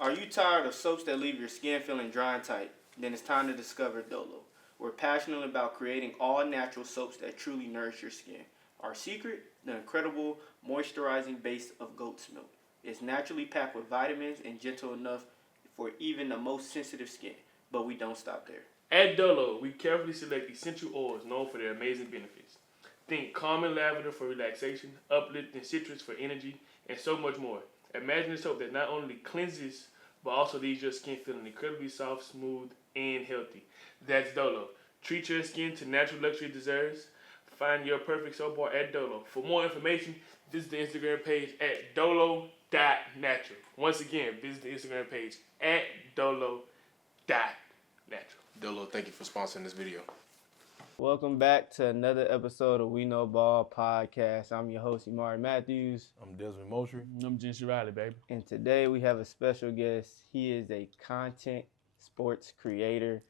Are you tired of soaps that leave your skin feeling dry and tight? Then it's time to discover Dolo. We're passionate about creating all-natural soaps that truly nourish your skin. Our secret? The incredible moisturizing base of goat's milk. It's naturally packed with vitamins and gentle enough for even the most sensitive skin. But we don't stop there. At Dolo, we carefully select essential oils known for their amazing benefits. Think calming lavender for relaxation, uplifting citrus for energy, and so much more. Imagine a soap that not only cleanses, but also leaves your skin feeling incredibly soft, smooth, and healthy. That's Dolo. Treat your skin to natural luxury it deserves. Find your perfect soap bar at Dolo. For more information, visit the Instagram page at dolo.natural. Once again, visit the Instagram page at dolo.natural. Dolo, thank you for sponsoring this video. Welcome back to another episode of We Know Ball Podcast. I'm your host, Imari Matthews. I'm Desmond Moultrie. I'm Jency Riley, baby. And today we have a special guest. He is a content sports creator,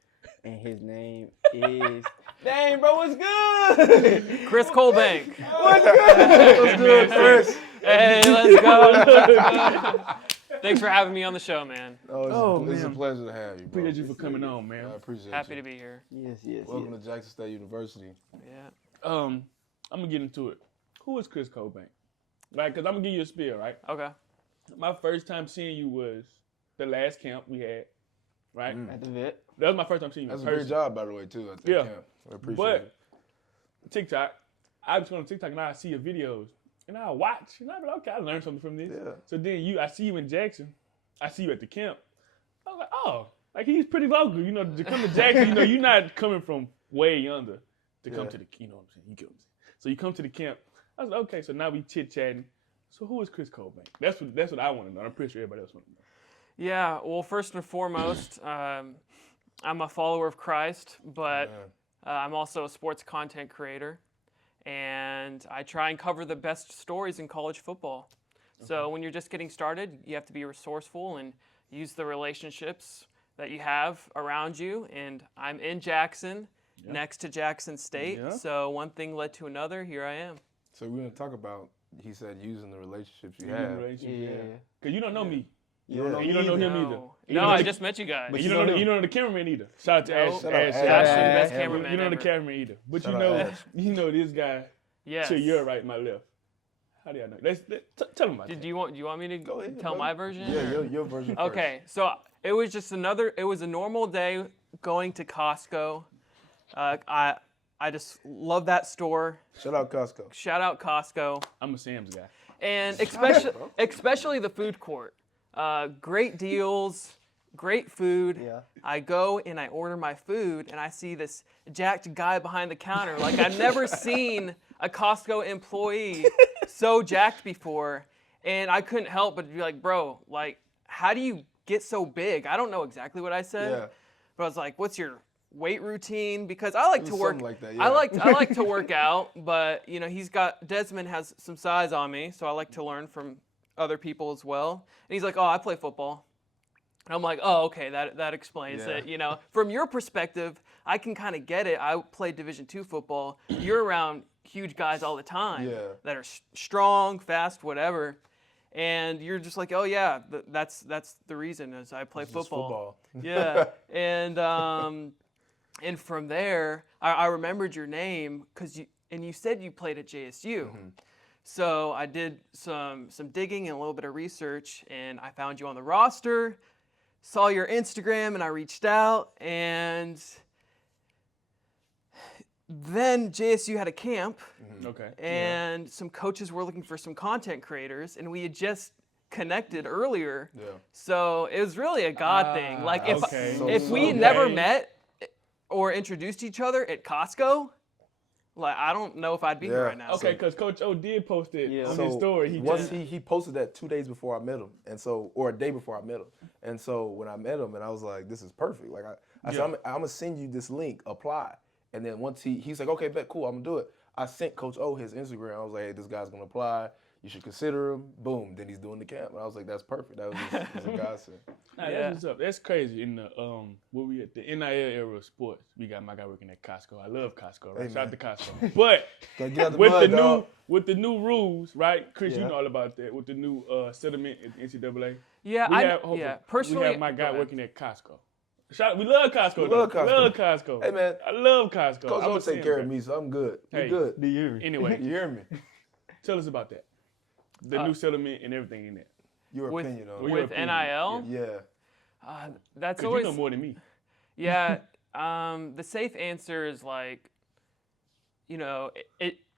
and his name is... Dang, bro, what's good? Chris Colebank. What's good? What's good, Chris? Hey, let's go. Thanks for having me on the show, man. It's a pleasure to have you, bro. Appreciate you for coming on, man. I appreciate Happy you. to be here. Yes. Welcome to Jackson State University. Yeah. I'm going to get into it. Who is Chris Colebank? Right, because I'm going to give you a spiel, right? Okay. My first time seeing you was the last camp we had, right? At the vet. That was my first time seeing you. That's a in great person. job, by the way, too. At the Yeah. camp. I appreciate But it. TikTok, I was going to TikTok and I see your videos and I watch and I'm like, okay, I learned something from this. Yeah. So then I see you in Jackson. I see you at the camp. I was like, oh, like he's pretty local. You know, to come to Jackson, you're not coming from way under to come to the, you know what I'm saying? You get what I'm saying? So you come to the camp. I was like, okay, so now we chit-chatting. So who is Chris Colebank? That's what I want to know. I'm pretty sure everybody else wants to know. Yeah, well, first and foremost, I'm a follower of Christ, but I'm also a sports content creator, and I try and cover the best stories in college football. So when you're just getting started, you have to be resourceful and use the relationships that you have around you. And I'm in Jackson, next to Jackson State. Yeah. So one thing led to another. Here I am. So we're going to talk about, he said, using the relationships you have. Because you don't know me. You And you don't know him either. No, I just met you guys. But you don't know the cameraman either. Shout out to Ash. Shout out Ash. Ash. Ash, the best Ash. cameraman You know the ever. cameraman either. But Shout out Ash. you know this guy Yes. to your right, my left. How do I know? Tell him about that. Do you want me to Go ahead, tell bro. my version? Yeah, your version first. Okay, so it was just it was a normal day going to Costco. I just love that store. Shout out Costco. Shout out Costco. I'm a Sam's guy. And bro. especially the food court. Great deals, great food. Yeah. I go and I order my food and I see this jacked guy behind the counter. Like I've never seen a Costco employee so jacked before. And I couldn't help but be like, bro, like, how do you get so big? I don't know exactly what I said. Yeah. But I was like, what's your weight routine? Because I like It to was work. something like that, yeah. I like to work out, but you know, Desmond has some size on me, so I like to learn from other people as well. And he's like, oh, I play football. And I'm like, oh, okay, that explains Yeah. it. You know, from your perspective, I can kind of get it. I played Division II football. You're around huge guys all the time that are strong, fast, whatever. And you're just like, oh yeah, that's the reason is I play It's just football. Yeah, and from there, I remembered your name because you said you played at JSU. Mm-hmm. So I did some digging and a little bit of research, and I found you on the roster. Saw your Instagram, and I reached out, and then JSU had a camp, Okay. and some coaches were looking for some content creators, and we had just connected earlier. Yeah. So it was really a God thing. Like okay. if we never met or introduced each other at Costco, like I don't know if I'd be here right now. Okay, because Coach O did post it on his So story. he posted that 2 days before I met him, or a day before I met him, and so when I met him, and I was like, this is perfect. Like I said, I'm gonna send you this link, apply, and then once he's like, okay, bet, cool, I'm gonna do it. I sent Coach O his Instagram. I was like, hey, this guy's gonna apply. You should consider him. Boom. Then he's doing the camp, and I was like, that's perfect. That was just a godsend. Nah, Yeah. that's what's up. That's crazy. In the what we at the NIL era of sports, we got my guy working at Costco. I love Costco. Right? Hey, Shout out man. to Costco. But Gotta get out the with mud, the dog. with the new rules, right? Chris, you Yeah. know all about that. With the new settlement at the NCAA. Yeah, personally, we have my go guy ahead. working at Costco. We love Costco. We love Costco. Love Costco. Hey, man. I love Costco. Coach I'ma don't say take him, care of bro. me, so I'm good. Hey. We good. Do you hear me? Anyway, You hear me? tell us about that. The new settlement and everything in that. Your With- opinion on Well, it. your with opinion. NIL. Yeah. That's Because you always know more than me. yeah. The safe answer is like, you know,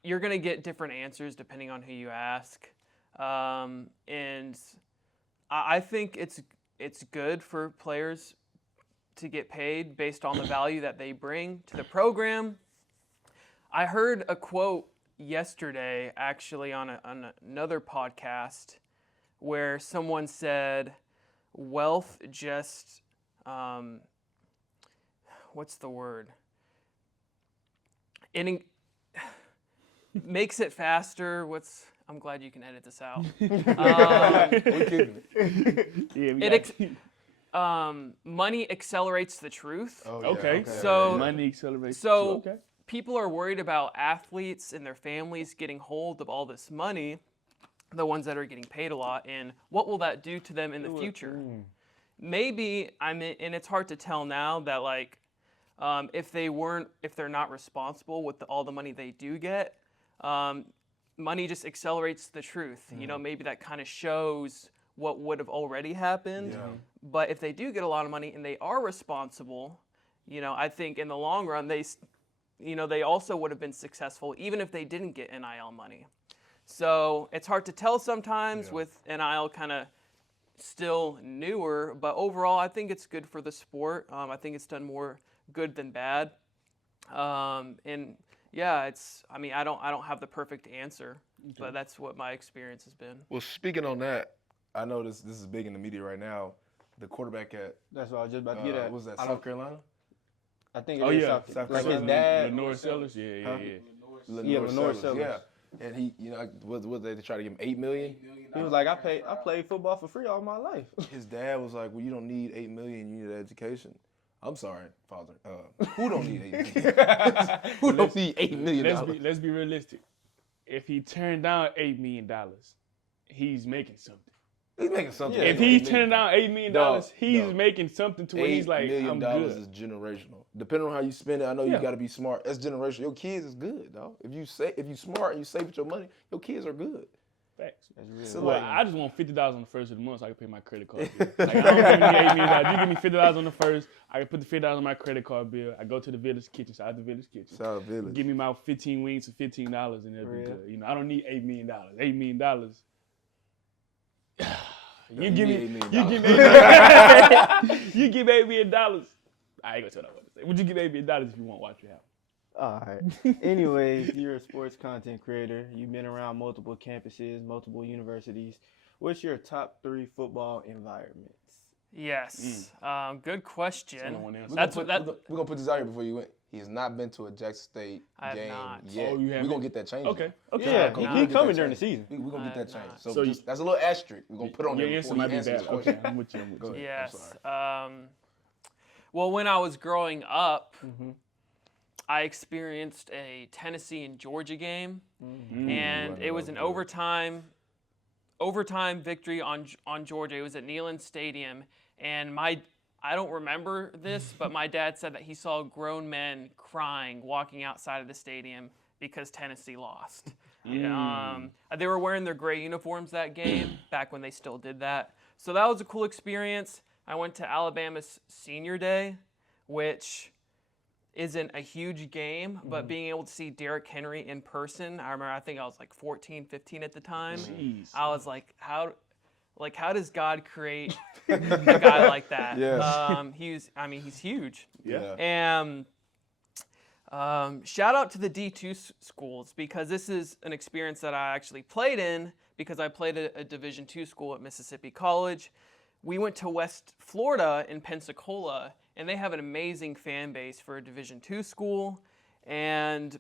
you're gonna get different answers depending on who you ask, and I think it's good for players to get paid based on the value that they bring to the program. I heard a quote yesterday, actually, on another podcast, where someone said, "Wealth just, what's the word? Makes it faster. I'm glad you can edit this out. We keeping it. Yeah, we It got money accelerates the truth. Oh, yeah, Okay. So- money accelerates. So- okay. People are worried about athletes and their families getting hold of all this money, the ones that are getting paid a lot, and what will that do to them in the future? Maybe and it's hard to tell now that like if they're not responsible with all the money they do get, money just accelerates the truth. You know, maybe that kind of shows what would have already happened. Yeah. But if they do get a lot of money and they are responsible, you know, I think in the long run they also would have been successful even if they didn't get NIL money. So it's hard to tell sometimes Yeah. with NIL kind of still newer, but overall I think it's good for the sport. I think it's done more good than bad. And yeah, I don't have the perfect answer, but that's what my experience has been. Well, speaking on that, I know this is big in the media right now. The quarterback at That's what I was just about to get at. what was that, I South don't- Carolina? I think it Oh is yeah, South like his Carolina. dad. Lenore Sellers. Yeah. Lenore Sellers. Yeah. And he, what they try to give him $8 million? He was like, I played football for free all my life. His dad was like, well, you don't need $8 million, you need an education. I'm sorry, Father. Who don't need $8 million? Who don't need $8 million? Let's be realistic. If he turned down $8 million, he's making something. He's making something. If he's turning down $8 million, Dog, he's dog. making something to where he's like, $8 I'm million good. is generational. Depending on how you spend it, I know Yeah. you got to be smart. That's generational. Your kids is good, dog. If you smart and you save with your money, your kids are good. Facts. That's real. So, Well, like, I just want $50 on the first of the month so I can pay my credit card bill. Like, I don't give me $8 million. You give me $50 on the first, I can put the $50 on my credit card bill. I go to the Village Kitchen, shout out to Village Kitchen. South Village. Give me my 15 wings for $15 and it'll be Real. good. You know, I don't need $8 million. $8 million. You give me $8 million. You give $8 million. I ain't gonna tell that what to say. Would you give $8 million if you want what you have? All right. Anyways, you're a sports content creator. You've been around multiple campuses, multiple universities. What's your top 3 football environments? Yes, good question. Someone wanna answer. That's we're what that. gonna put this out here before you went. He has not been to a Jackson State I have game not. yet. Oh, you We're haven't? gonna get that changed. Okay. Yeah, Cool. he coming during the season. We're gonna I get that have changed. not. So, So that's a little asterisk. We're gonna put on Your there answer before might you be answer bad. this question. Okay, I'm with you. Go ahead. I'm Yes. sorry. Well, when I was growing up, I experienced a Tennessee and Georgia game, and it was an overtime victory on Georgia. It was at Neyland Stadium, and I don't remember this, but my dad said that he saw grown men crying walking outside of the stadium because Tennessee lost. They were wearing their gray uniforms that game, back when they still did that. So that was a cool experience. I went to Alabama's Senior Day, which isn't a huge game, but being able to see Derrick Henry in person, I think I was like 14, 15 at the time. Jeez. I was like, how does God create a guy like that? Yes. He's huge. Yeah. And shout out to the D2 schools, because this is an experience that I actually played in, because I played at a Division II school at Mississippi College. We went to West Florida in Pensacola, and they have an amazing fan base for a Division II school. And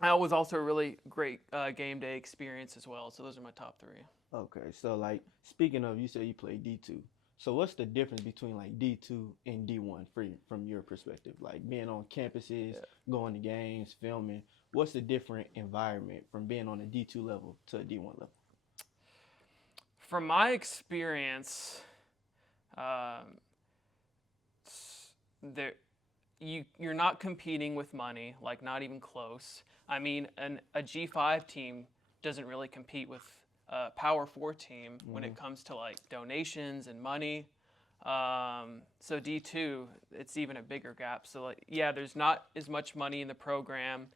that was also a really great game day experience as well. So those are my top 3. Okay, so like speaking of, you said you played D2. So what's the difference between like D2 and D1 from your perspective? Like being on campuses, going to games, filming. What's the different environment from being on a D2 level to a D1 level? From my experience, there you're not competing with money, like not even close. I mean, a G5 team doesn't really compete with a Power 4 team when it comes to like donations and money. So D2, it's even a bigger gap. So like, yeah, there's not as much money in the program.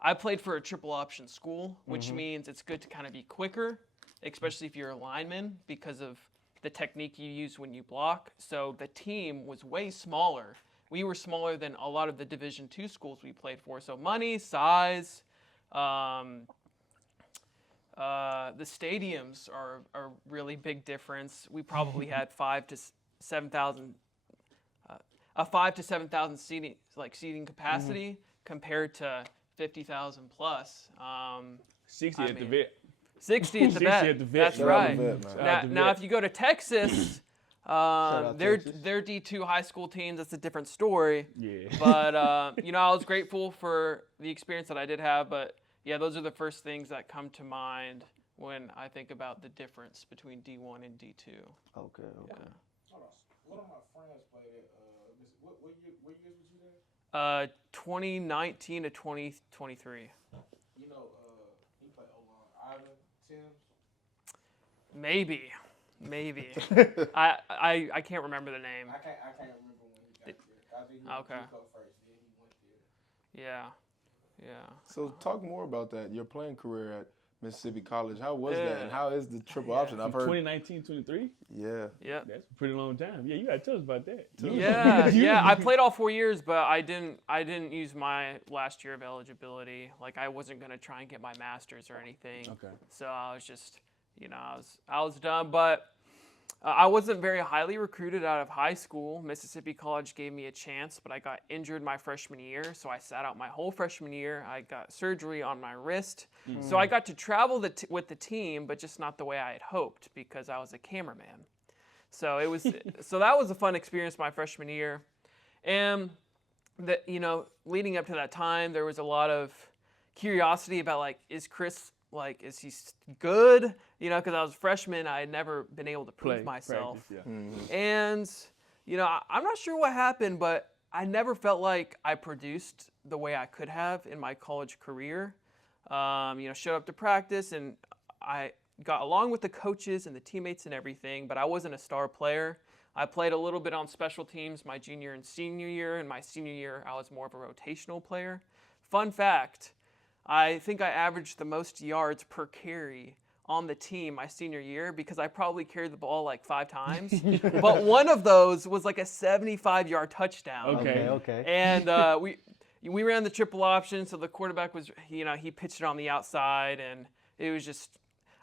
I played for a triple option school, which means it's good to kind of be quicker, especially if you're a lineman, because of the technique you use when you block. So the team was way smaller. We were smaller than a lot of the Division II schools we played for. So money, size, the stadiums are a really big difference. We probably had 5,000 to 7,000, a 5,000 to 7,000 seating capacity compared to 50,000 plus. 60 at the vet. 60 at the vet. 60 at the vet. That's Shout out right. to Vet, man. Shout out to Now, Vet. if you go to Texas, out their Texas. D2 high school teams, that's a different story. Yeah. But I was grateful for the experience that I did have. But yeah, those are the first things that come to mind when I think about the difference between D1 and D2. Okay. Yeah. One of my friends played it. What years was you there? 2019 to 2023. You know, he played O-line. Ivan Timms. Maybe. I can't remember the name. I can't remember when he got there. I think he went Okay. to JUCO first, then he went there. Yeah. So talk more about that. Your playing career at Mississippi College. How was that? Yeah. And how is the triple option? I've heard. 2019, 23? Yeah. Yeah. That's a pretty long time. Yeah, you got to tell us about that. Yeah. I played all 4 years, but I didn't use my last year of eligibility. Like I wasn't gonna try and get my master's or anything. Okay. So I was just, I was done. But I wasn't very highly recruited out of high school. Mississippi College gave me a chance, but I got injured my freshman year, so I sat out my whole freshman year. I got surgery on my wrist, so I got to travel with the team, but just not the way I had hoped because I was a cameraman. So it was, so that was a fun experience my freshman year, and leading up to that time, there was a lot of curiosity about like, is Chris is he good? Because I was a freshman, I had never been able to prove myself. Practice, yeah. And, I'm not sure what happened, but I never felt like I produced the way I could have in my college career. Showed up to practice and I got along with the coaches and the teammates and everything, but I wasn't a star player. I played a little bit on special teams my junior and senior year, and my senior year, I was more of a rotational player. Fun fact, I think I averaged the most yards per carry on the team my senior year because I probably carried the ball like 5 times. But one of those was like a 75-yard touchdown. Okay. And we ran the triple option, so the quarterback was, he pitched it on the outside, and it was just,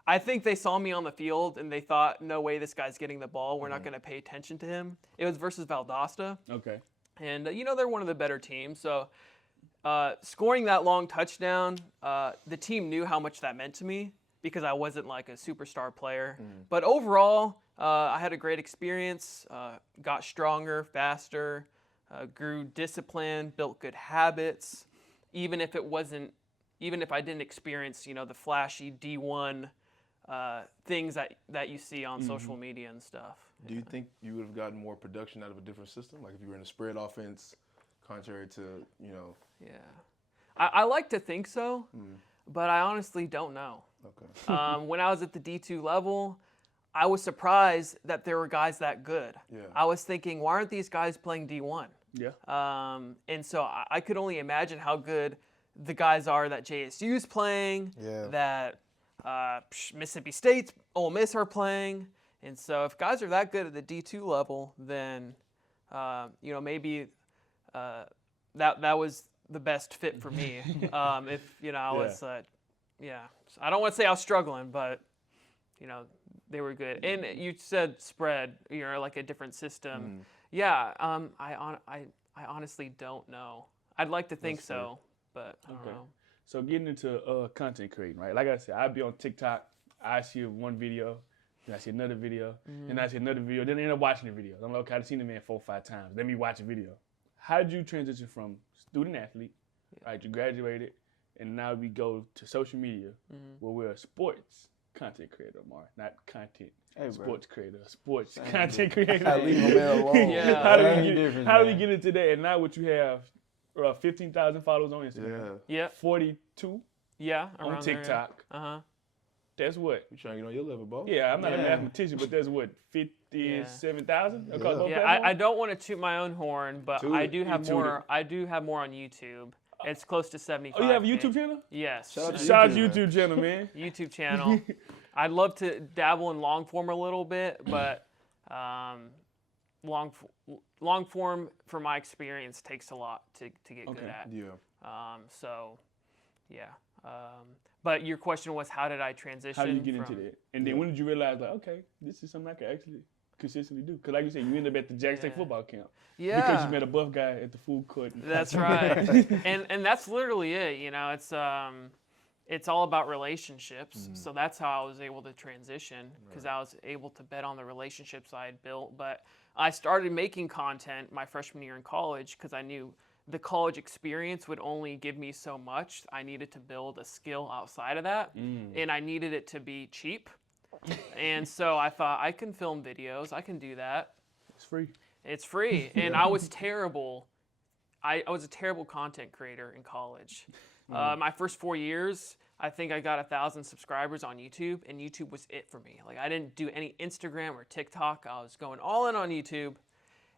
I think they saw me on the field and they thought, no way this guy's getting the ball. We're not going to pay attention to him. It was versus Valdosta. Okay. And, they're one of the better teams, so scoring that long touchdown, the team knew how much that meant to me because I wasn't like a superstar player. But overall, I had a great experience, got stronger, faster, grew disciplined, built good habits, even if I didn't experience, the flashy D1 things that you see on social media and stuff. Do you think you would have gotten more production out of a different system? Like if you were in a spread offense, contrary to, Yeah. I like to think so, but I honestly don't know. Okay. When I was at the D2 level, I was surprised that there were guys that good. Yeah. I was thinking, why aren't these guys playing D1? Yeah. And so I could only imagine how good the guys are that JSU's playing, Yeah. that Mississippi State's, Ole Miss are playing. And so if guys are that good at the D2 level, then, maybe that was the best fit for me. If, I was, So I don't want to say I was struggling, but, they were good. And you said spread, like a different system. Yeah, I honestly don't know. I'd like to think so, but I don't know. So getting into content creating, right? Like I said, I'd be on TikTok. I see one video, Then I see another video. Then I see another video. Then I end up watching the video. I'm like, okay, I've seen the man 4 or 5 times. Let me watch a video. How did you transition from student athlete, right? You graduated, and now we go to social media, where we're a sports content creator, Mar, not content. Sports creator, sports content creator. I leave my man alone. Yeah. How do we get into that? And now what you have, 15,000 followers on Instagram. Yeah. 42 Yeah. on around there. TikTok. That's what? You trying to get on your level, bro? Yeah, I'm not a mathematician, but that's what, 57,000? Yeah, I don't want to toot my own horn, but Toot I it. do have You toot more. I do have more on YouTube. It's close to 75. Oh, you have a YouTube channel? Yes. Shout out to Shout out to YouTube, YouTube channel, man. YouTube channel. I'd love to dabble in long form a little bit, but long form, from my experience, takes a lot to get good at. Yeah. So, yeah. But your question was, how did I transition? How did you get into that? And then when did you realize, like, okay, this is something I can actually consistently do? Because like you said, you ended up at the Jackson State football camp. Yeah. Because you met a buff guy at the food court. That's right. and that's literally it. You know, it's all about relationships. So that's how I was able to transition, because I was able to bet on the relationships I had built. But I started making content my freshman year in college because I knew the college experience would only give me so much. I needed to build a skill outside of that, and I needed it to be cheap. And so I thought, I can film videos. I can do that. It's free. It's free. And I was terrible. I was a terrible content creator in college. My first 4 years, I think I got 1,000 subscribers on YouTube, and YouTube was it for me. Like, I didn't do any Instagram or TikTok. I was going all in on YouTube,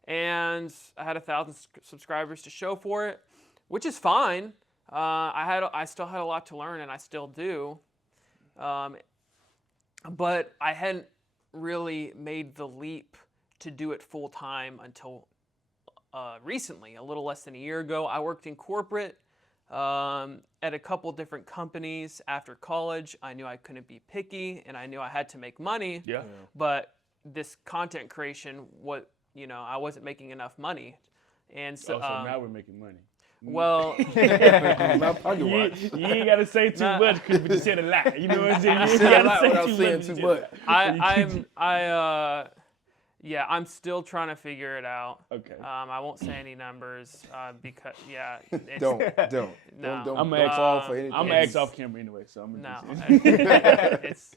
and I had 1,000 subscribers to show for it, which is fine. I still had a lot to learn, and I still do. But I hadn't really made the leap to do it full time until recently, a little less than a year ago. I worked in corporate at a couple different companies after college. I knew I couldn't be picky, and I knew I had to make money. Yeah. But this content creation, I wasn't making enough money, and so, So now we're making money. well, You ain't got to say too much because you said a lot. You know what I'm saying? You ain't got to say too much. I'm still trying to figure it out. Okay. I won't say any numbers because it's, Don't No. I'm gonna fall for anything. I'm gonna ask off camera anyway, so I'm no. gonna It's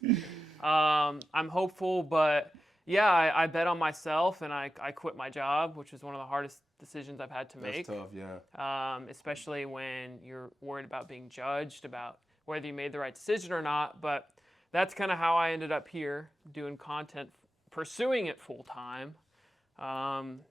I'm hopeful, but yeah, I bet on myself, and I quit my job, which was one of the hardest decisions I've had to make. That's tough, yeah. Especially when you're worried about being judged about whether you made the right decision or not. But that's kind of how I ended up here doing content, pursuing it full time,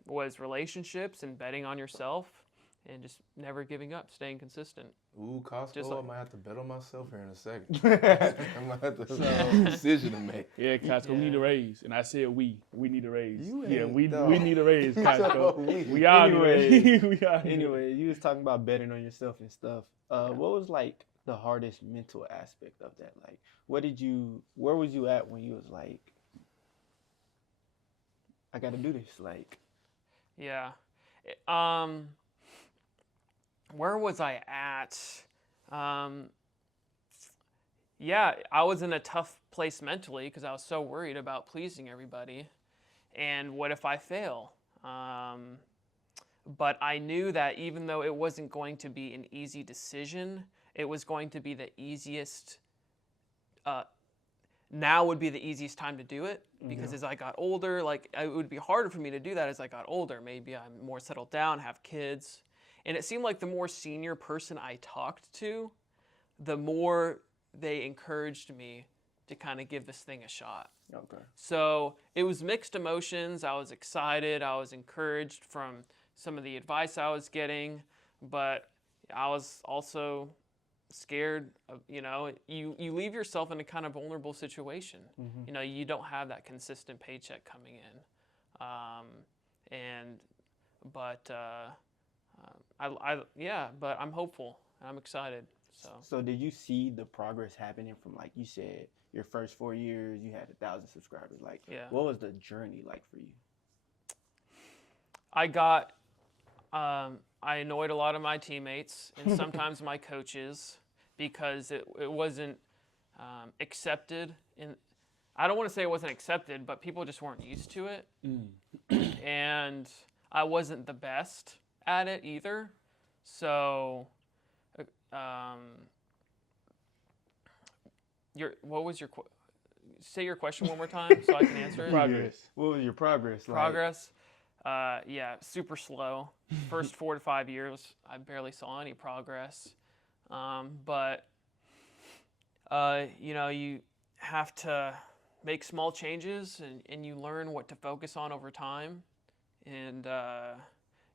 was relationships and betting on yourself and just never giving up, staying consistent. Ooh, Costco, Just like- I might have to bet on myself here in a second. I might have to have a decision to make. Yeah, Costco, we need a raise, and I said we need a raise. You Yeah, ain't, we dog. need a raise, Costco. We. We all need a Anyway. raise. We all need a Anyway, you was talking about betting on yourself and stuff. What was like the hardest mental aspect of that? Like, where was you at when you was like, I gotta do this? Like, Yeah. Where was I at? Yeah, I was in a tough place mentally because I was so worried about pleasing everybody. And what if I fail? But I knew that even though it wasn't going to be an easy decision, it was going to be the easiest. Now would be the easiest time to do it because as I got older, like it would be harder for me to do that as I got older. Maybe I'm more settled down, have kids. And it seemed like the more senior person I talked to, the more they encouraged me to kind of give this thing a shot. okay. So it was mixed emotions. I was excited. I was encouraged from some of the advice I was getting, but I was also scared of, you leave yourself in a kind of vulnerable situation. You don't have that consistent paycheck coming in. But I'm hopeful. I'm excited. So did you see the progress happening from, like you said, your first 4 years, you had 1,000 subscribers. Like, what was the journey like for you? I annoyed a lot of my teammates and sometimes my coaches because it wasn't accepted. I don't want to say it wasn't accepted, but people just weren't used to it. And I wasn't the best at it either. So, what was your say your question one more time so I can answer it? Progress. What was your progress like? Progress, yeah, super slow. First 4 to 5 years, I barely saw any progress. But you know, you have to make small changes, and you learn what to focus on over time. And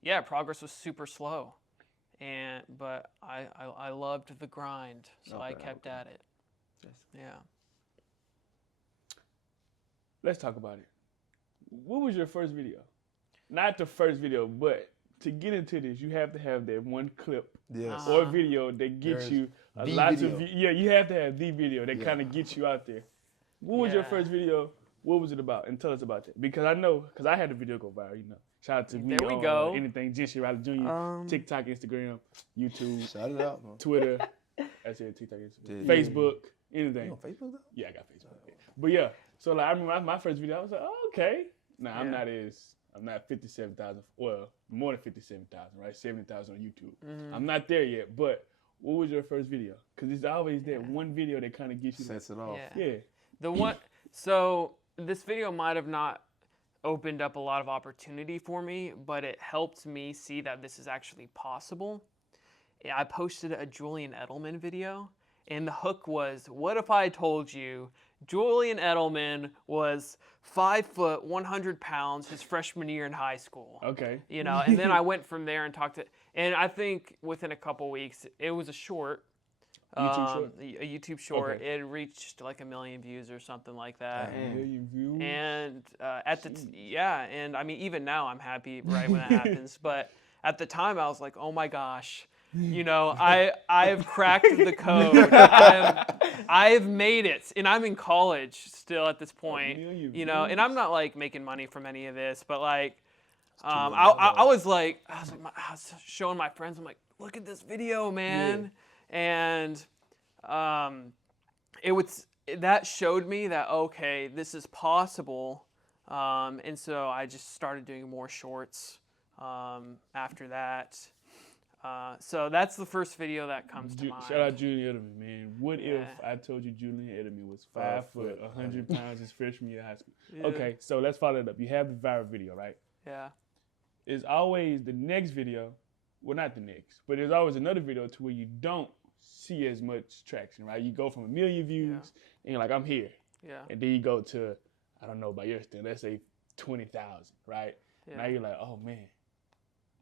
yeah, progress was super slow, but I loved the grind, so I kept at it. Yeah. Let's talk about it. What was your first video? Not the first video, but to get into this, you have to have that one clip Yes. or video that gets There's you a the lot video. of yeah. You have to have the video that kind of gets you out there. What was your Yeah. first video? What was it about? And tell us about that. Because I know, because I had the video go viral. You know, shout out to me There we on go. anything Jesse Riley Jr. TikTok, Instagram, YouTube, Shout it out, man. Twitter. I said TikTok, Instagram, Yeah. Facebook, anything. You on Facebook though? Yeah, I got Facebook. But yeah, so like I remember my first video, I was like, oh, okay. Nah, I'm not 57,000. Well, more than 57,000, right? 70,000 on YouTube. I'm not there yet. But what was your first video? Because it's always that one video that kind of gets you. Sets it off. Yeah. The one, so this video might have not opened up a lot of opportunity for me, but it helped me see that this is actually possible. I posted a Julian Edelman video, and the hook was, what if I told you Julian Edelman was 5 foot, 100 pounds his freshman year in high school? Okay. You know, and then I went from there and talked to, and I think within a couple weeks, it was a short. YouTube short? A YouTube short. Okay. It reached like 1 million views or something like that. A million views. And and I mean, even now I'm happy right when that happens. But at the time I was like, oh my gosh, you know, I've cracked the code. I've made it, and I'm in college still at this point. You know, and I'm not like making money from any of this, but like, I was showing my friends. I'm like, look at this video, man. And that showed me that, okay, this is possible. And so I just started doing more shorts after that. So that's the first video that comes to mind. Shout out Julian Edelman, man. What if I told you Julian Edelman was 5 foot, 100 pounds his freshman year of high school? Yeah. Okay, so let's follow it up. You have the viral video, right? Yeah. It's always the next video, well, not the next, but there's always another video to where you don't see as much traction, right? You go from 1 million views, and you're like, I'm here. Yeah. And then you go to, I don't know, by your standard, let's say 20,000, right? Yeah. Now you're like, oh, man.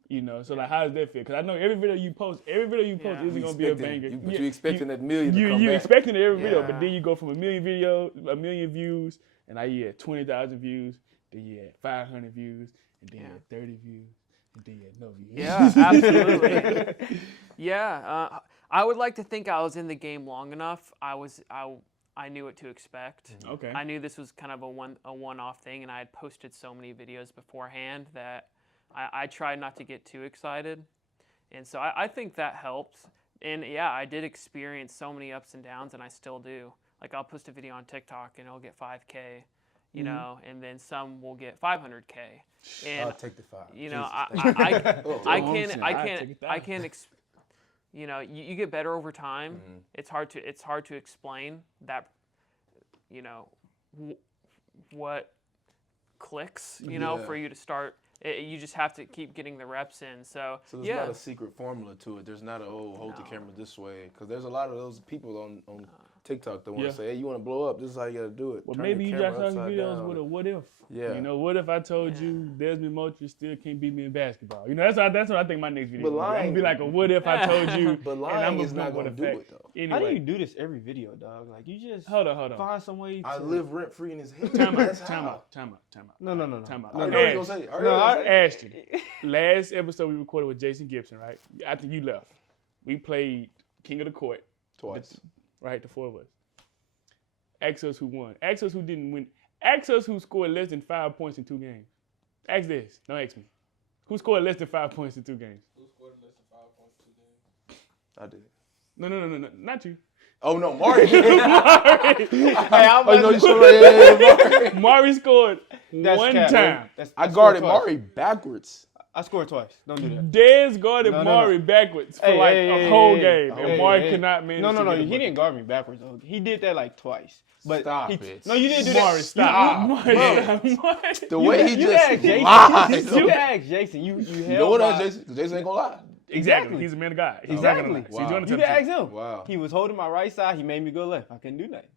You know, so like, how does that feel? Because I know every video you post isn't going to be a banger. But you're expecting that million to come You're back. expecting it every video, Yeah. but then you go from 1 million views, and now you had 20,000 views, then you had 500 views, and then you had 30 views, and then you had no views. Yeah, absolutely. Yeah, I would like to think I was in the game long enough. I knew what to expect. Okay. I knew this was kind of a one-off thing, and I had posted so many videos beforehand that I tried not to get too excited. And so I think that helped. And yeah, I did experience so many ups and downs, and I still do. Like, I'll post a video on TikTok and it'll get 5K, you know, and then some will get 500K. And I'll take the 5. you know, Jesus. you know, you get better over time. It's hard to explain that, you know, what clicks, you know, for you to start. You just have to keep getting the reps in. So there's not a secret formula to it. There's not a hold the camera this way, because there's a lot of those people on TikTok that want to say, hey, you want to blow up, this is how you got to do it. Well, Turn maybe the you got camera some upside videos down. with a what if. Yeah. You know, what if I told you Desmond Moultrie still can't beat me in basketball? You know, that's what I think my next video is. I'm going to be like a what if I told you. But and lying I'm is not going to do it, though. Anyway. How do you do this every video, dog? Like, you just Hold on. find some way to... I live rent-free in his head. Time That's out. how. No. Time out. I already know what you're going to say. Ashton, last episode we recorded with Jason Gibson, right? After you left, we played King of the Court. Twice. Right, the four of us. Ask us who won. Ask us who didn't win. Ask us who scored less than 5 points in 2 games. Ask this. Don't ask me. Who scored less than 5 points in 2 games? Who scored less than 5 points in 2 games? I did. No, not you. Oh no, Mari. Hey, I'm Oh, you know about you to- scored. Yeah, Mari. Mari scored That's one cap. time. I I scored guarded twice. Mari backwards. I scored twice. Don't do that. Dez guarded No. Mari backwards for Hey, a whole game, hey, and hey, Mari hey. could not manage. No. to get a He bucket. didn't guard me backwards. Though. He did that like twice. But Stop he, it. No, you didn't do that. Mari, stop. Mari, stop. Mari. The way he You just asked Jason. lied. You asked Jason. You You held know what by- that Jason? 'Cause Jason ain't gonna lie. Exactly. He's a man of God. He's Exactly. not gonna lie. So he's Wow. doing You the can ask truth. him. Wow. He was holding my right side. He made me go left. I couldn't do nothing.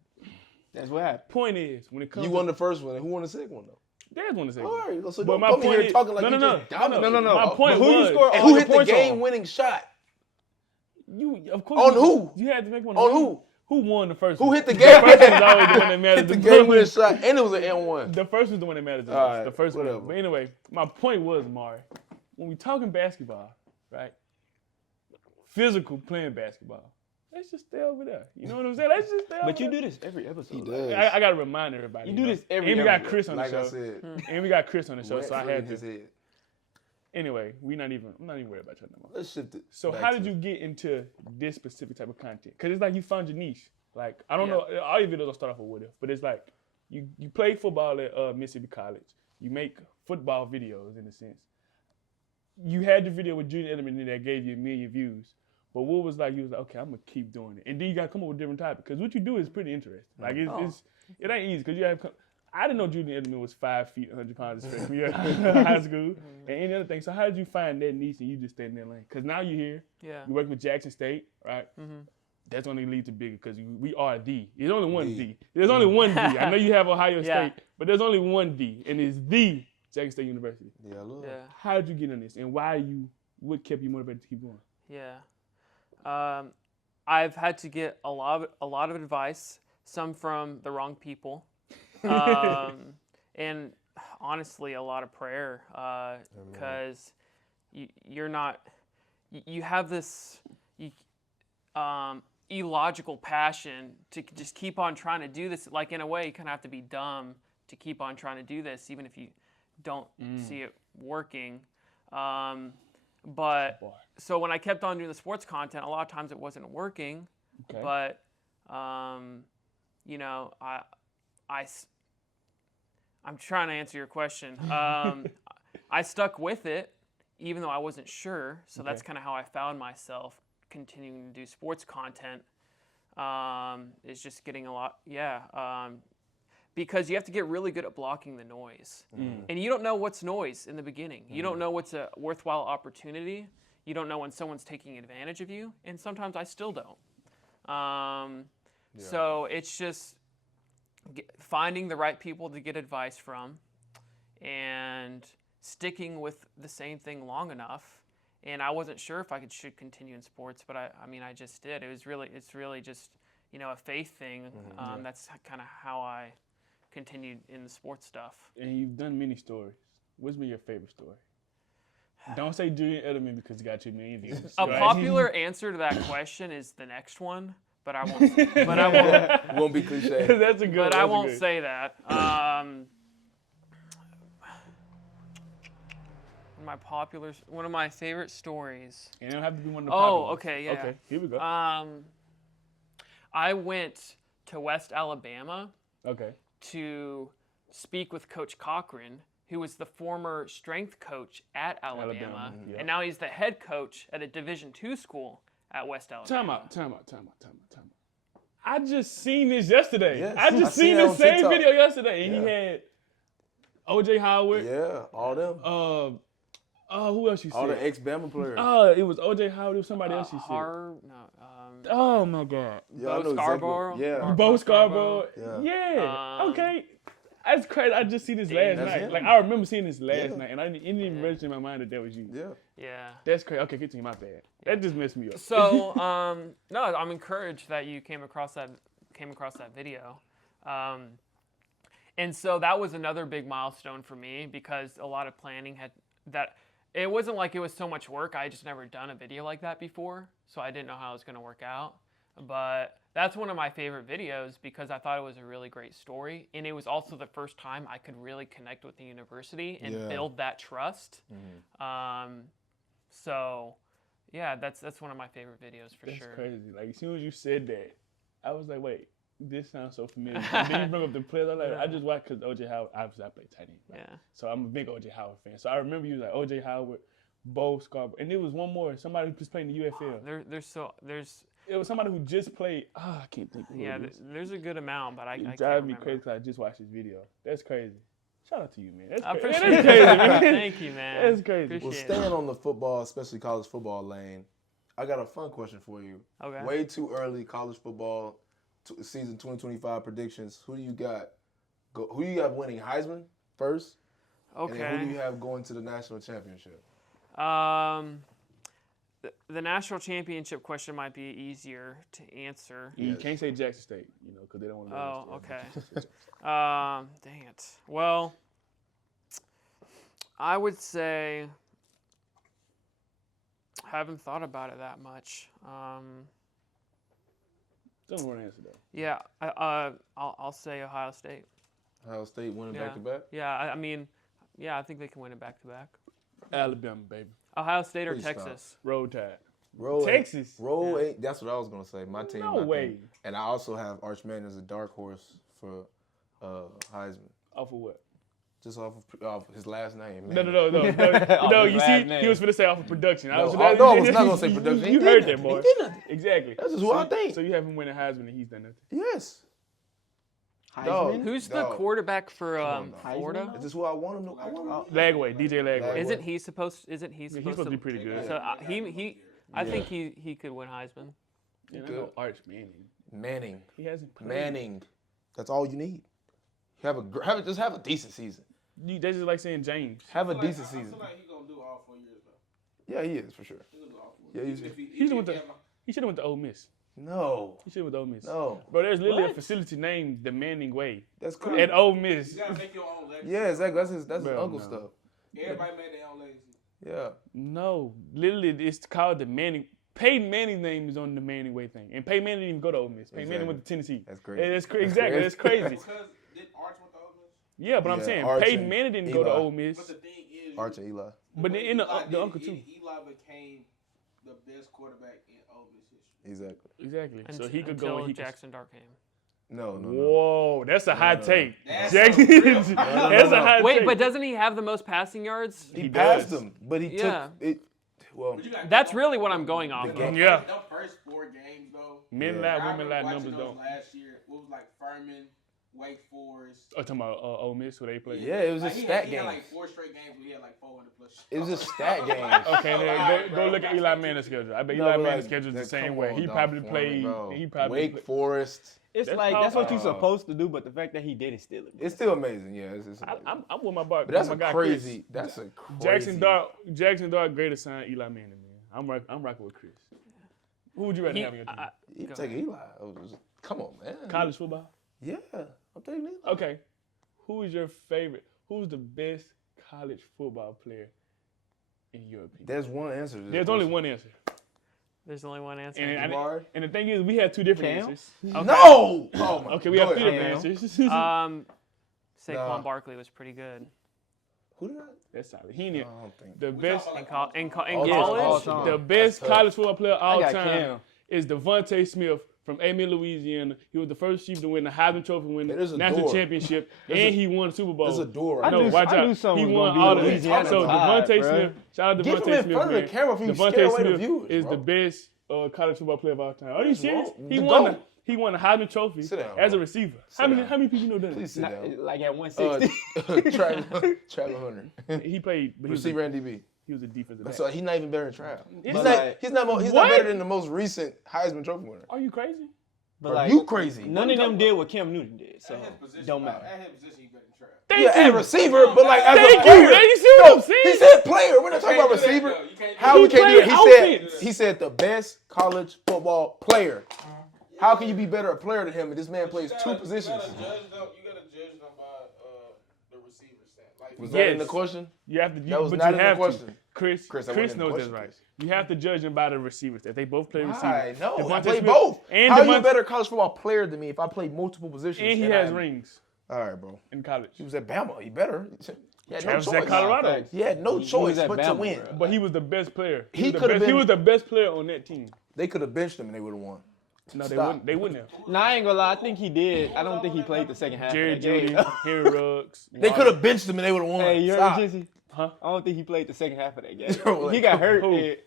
That's what happened. Point is, when it comes You won the first one. Who won the second one though? Dez won the second. All right, so But don't my come in point here is- talking like no, you no, just no. dominated. No. My point But who you was, scored And all who the hit the points on? game-winning shot? you of course On you- who? You had to make one. On who? Who won the first Who one? hit the game? The first one is always the one that matters. Hit the game-winning shot, and it was an N1. The first one's the one that matters the All most. right, The first whatever. one. But anyway, my point was, Mari, when we talking basketball, right? Physical playing basketball. Let's just stay over there. You know what I'm saying? Let's just stay over But you there. do this every episode. He Like, does. I got to remind everybody. You do this every And we got episode. Chris on the Like I show. said, And we got Chris on the show, so I wet had in his to. head. Anyway, I'm not even worried about you no more. Let's shift it. So back how to- did you get into this specific type of content? Because it's like you found your niche. Like, I don't know, all your videos don't start off with what if, but it's like you play football at Mississippi College. You make football videos in a sense. You had the video with Julian Edelman that gave you 1 million views. But what was like, you was like, okay, I'm going to keep doing it. And then you got to come up with different topics. Because what you do is pretty interesting. Like, it ain't easy. Because you have, I didn't know Julian Edelman was 5 feet, 100 pounds of strength when you were in high school. And any other thing. So how did you find that niche and you just stay in that lane? Because now you're here. Yeah. You work with Jackson State, right? That's going to lead to bigger because we are D. There's only one D. There's only one D. I know you have Ohio Yeah. State, but there's only one D, and it's the Jackson State University. Yeah, look. Yeah. How did you get on this, and what kept you motivated to keep going? Yeah. I've had to get a lot of advice, some from the wrong people, and honestly a lot of prayer, because you're not, you have this illogical passion to just keep on trying to do this. Like, in a way, you kind of have to be dumb to keep on trying to do this, even if you don't see it working. But so when I kept on doing the sports content, a lot of times it wasn't working. Okay. But you know, I'm trying to answer your question. I stuck with it, even though I wasn't sure. So that's kind of how I found myself continuing to do sports content. Is just getting a lot, because you have to get really good at blocking the noise. And you don't know what's noise in the beginning. You don't know what's a worthwhile opportunity. You don't know when someone's taking advantage of you. And sometimes I still don't. So it's just finding the right people to get advice from and sticking with the same thing long enough. And I wasn't sure if I should continue in sports, but I mean, I just did. It's really just, you know, a faith thing. That's kind of how I continued in the sports stuff. And you've done many stories. What's been your favorite story? Don't say Julian Edelman because he got 2 million views. A right? popular answer to that question is the next one, but I won't. But I won't. Won't be cliche. That's a good. But that's I a won't good. say that. One of my favorite stories. And it don't have to be one of the Oh, popular ones. okay, yeah. Okay, here we go. I went to West Alabama okay. to speak with Coach Cochran, who was the former strength coach at Alabama, yeah. and now he's the head coach at a Division II school at West Alabama. Time out. I just seen this yesterday. Yes, I I just seen seen it the on same TikTok. video yesterday, and he Yeah. had O.J. Howard. Yeah, all them. Who else you All said? the ex-Bama players. It was O.J. Howard. It was somebody else you said. Oh my God. Yeah, I Bo know exactly. Scarborough? Yeah. Bo Scarborough. Yeah. Yeah. Okay. That's crazy. I just seen this last That's night. him. Like, I remember seeing this last Yeah. night, and it didn't even register in my mind that was you. Yeah. Yeah. That's crazy. Okay, continue. My bad. That just messed me up. So, no, I'm encouraged that you came across that video. And so that was another big milestone for me because a lot of planning it wasn't like it was so much work. I had just never done a video like that before, so I didn't know how it was going to work out. But that's one of my favorite videos because I thought it was a really great story, and it was also the first time I could really connect with the university and build that trust. So, yeah, that's one of my favorite videos for That's sure. crazy. Like, as soon as you said that, I was like, wait, this sounds so familiar. And then you bring up the players. I'm like, I just watched because O.J. Howard. Obviously, I play tight end. Right? Yeah. So I'm a big O.J. Howard fan. So I remember you was like O.J. Howard, Bo Scarborough, and there was one more. Somebody who just played in the UFL. There's It was somebody who just played. I can't think. Who yeah, it is. there's a good amount, but I It can't drives me remember. crazy because I just watched this video. That's crazy. Shout out to you, man. That's I crazy. appreciate That's crazy, it. man. Thank you, man. That's crazy. Well, Appreciate staying on the football, especially college football lane, I got a fun question for you. Okay. Way too early college football season 2025 predictions. Who do you got? Who do you have winning Heisman first? And then who do you have going to the national championship? The national championship question might be easier to answer. You can't say Jackson State, because they don't want to. Oh, okay. Dang it. Well, I would say haven't thought about it that much. Don't want to answer that. Yeah, I'll say Ohio State. Ohio State winning Yeah. back to back? Yeah, I mean, yeah, I think they can win it back to back. Alabama, baby. Ohio State or Please stop. Texas? Roll Tide. Roll Texas. Roll eight. That's what I was gonna say. My team. No way. And I also have Arch Manning as a dark horse for Heisman. Off of what? Just off of his last name. No. Man. No, his you last see, name. he was finna say off of production. No, I was not gonna say production. He You did heard nothing. that, boy. He did nothing. Exactly. That's just who I think. So you have him winning Heisman and he's done nothing. Yes. Heisman? Who's the Dog. quarterback for on, dog. Florida? Is this who I want him to? I want him. Lagway, DJ Lagway. Lagway. Isn't he supposed? Isn't he He's supposed, supposed to be pretty good. So I think he could win Heisman. Yeah, I good. know Arch Manning. Manning. He hasn't played. Manning. That's all you need. Have a decent season. That's just like saying James. Have a decent I season. feel like he's gonna do all 4 years though. Yeah, he is for sure. He's gonna do all 4 Yeah, years. he's- He should have went to Ole Miss. No. He should have went to Ole Miss. No. Bro, there's literally a What? facility named the Manning Way That's cool. at Ole Miss. You gotta make your own legacy. Yeah, exactly. That's his Bro, uncle no. stuff. Everybody made their own legacy. Yeah. No, literally, it's called the Manning. Peyton Manning's name is on the Manning Way thing, and Peyton Manning didn't even go to Ole Miss. Peyton Manning went to Tennessee. That's crazy. Exactly, that's crazy. Because did Arch went to Ole Miss? Yeah, but I'm Yeah, saying Arch Peyton and Manning didn't go to Eli. Ole Miss. But the thing is, Arch and Eli. But what in the Eli the did, uncle too. Eli became the best quarterback in Ole Miss history. Exactly. Exactly. So he could until go and he could. Jackson Dark came. No. Whoa, that's a hot take. That's Jackson, a real- that's a hot Wait, take. but doesn't he have the most passing yards? He He passed does. him, but he Yeah. took it. Well, But you gotta That's go- really what I'm going off of. game. Yeah. The first 4 games though. Men Yeah. lie, I women remember lie, watching numbers those don't. last year. What was like Furman, Wake Forest. Oh, talking about Ole Miss where they play. yeah, it was Like, just he stat had games. like 4 straight games where he had like 400 plus. It was just stat games. Okay, then go look at Eli Manning's schedule. I bet Eli No, Manning's like, schedule is the that- same come way. on, He dog, probably for me, played. bro. He probably Wake played. Forest. It's That's like that's what you're powerful. supposed to do, but the fact that he did it still. It's still amazing. Yeah, it's amazing. I'm with my bar. But that's my a guy, crazy. Chris. That's a crazy. Jackson Dart, greater sign Eli Manning, man. I'm rocking with Chris. Who would you rather have on your team? You Go take Eli. Come on, man. College football. Yeah, I'm taking Eli. Okay. Who is your favorite? Who's the best college football player in your opinion? There's one answer. To this There's only question. one answer. There's only one answer. Jabari? And the thing is, we have two different Cam? answers. No. Oh my. Okay, we Go have three ahead. different answers. Saquon Nah. Barkley was pretty good. Who did I? That's solid. He ain't I don't think. the best. In All college? time. The best That's tough. college football player all got time Cam. is Devontae Smith from Amen, Louisiana. He was the first Chief to win the Heisman Trophy, win There's the a national door. championship, There's and a- he won the Super Bowl. There's a door I right No, knew- there. watch I out. knew someone He was won gonna be all the Louisiana So Tide, Devontae bruh. Smith, shout out to Get him Devontae in Smith, front of the man. camera if you Devontae scare away the Smith viewers, is bro. the best college football player of all time. Are you serious? wrong? He The won. GOAT. He won the Heisman Trophy Sit down, as a bro. receiver. Sit down. How many people you know done Please sit down. Like at 160. Travis Hunter. it? He played, but Receiver and DB. he was a defensive back. So he's not even better than Trav. He's But not. like- He's not. He's What? not better than the most recent Heisman Trophy winner. Are you crazy? But Are like, you crazy? none of them did what Cam Newton did, so At his position, don't matter. At his position, he better try. Thank Yeah, you. as a receiver, but like as Thank a you. player. Hey, you see what I'm saying? He said player. We're not talking about can't do that, receiver. though. You can't do How that. we can't do it? He played He said the best college football player. How can you be better a player than him? And this man plays two positions. You gotta judge them by the receiver stat. Like, Was that in the question? You have to. That was but not you in the have question. to. Chris Chris, that wasn't in the knows question, that's right. Chris. You have to judge them by the receivers. If they both play receiver. I know. I Devontae play Smith both. And How are you a Devontae- better college football player than me if I played multiple positions? And he has rings All right, bro. in college. He was at Bama. He better. He had no Travis choice. at Colorado. Facts. He had no He choice was at but to Bama, win. bro. But he was the best player. He was the could've best- He been- was the best player on that team. They could have benched him and they would have won. No, Stop. they wouldn't have. Nah, I ain't gonna lie. I think he did. I don't think he played the second half. Jerry of that game. Judy, Henry Ruggs. They could have benched him and they would have won. Hey, you heard Stop. Jizzy? Huh? I don't think he played the second half of that game. Yo, He like, got hurt who? at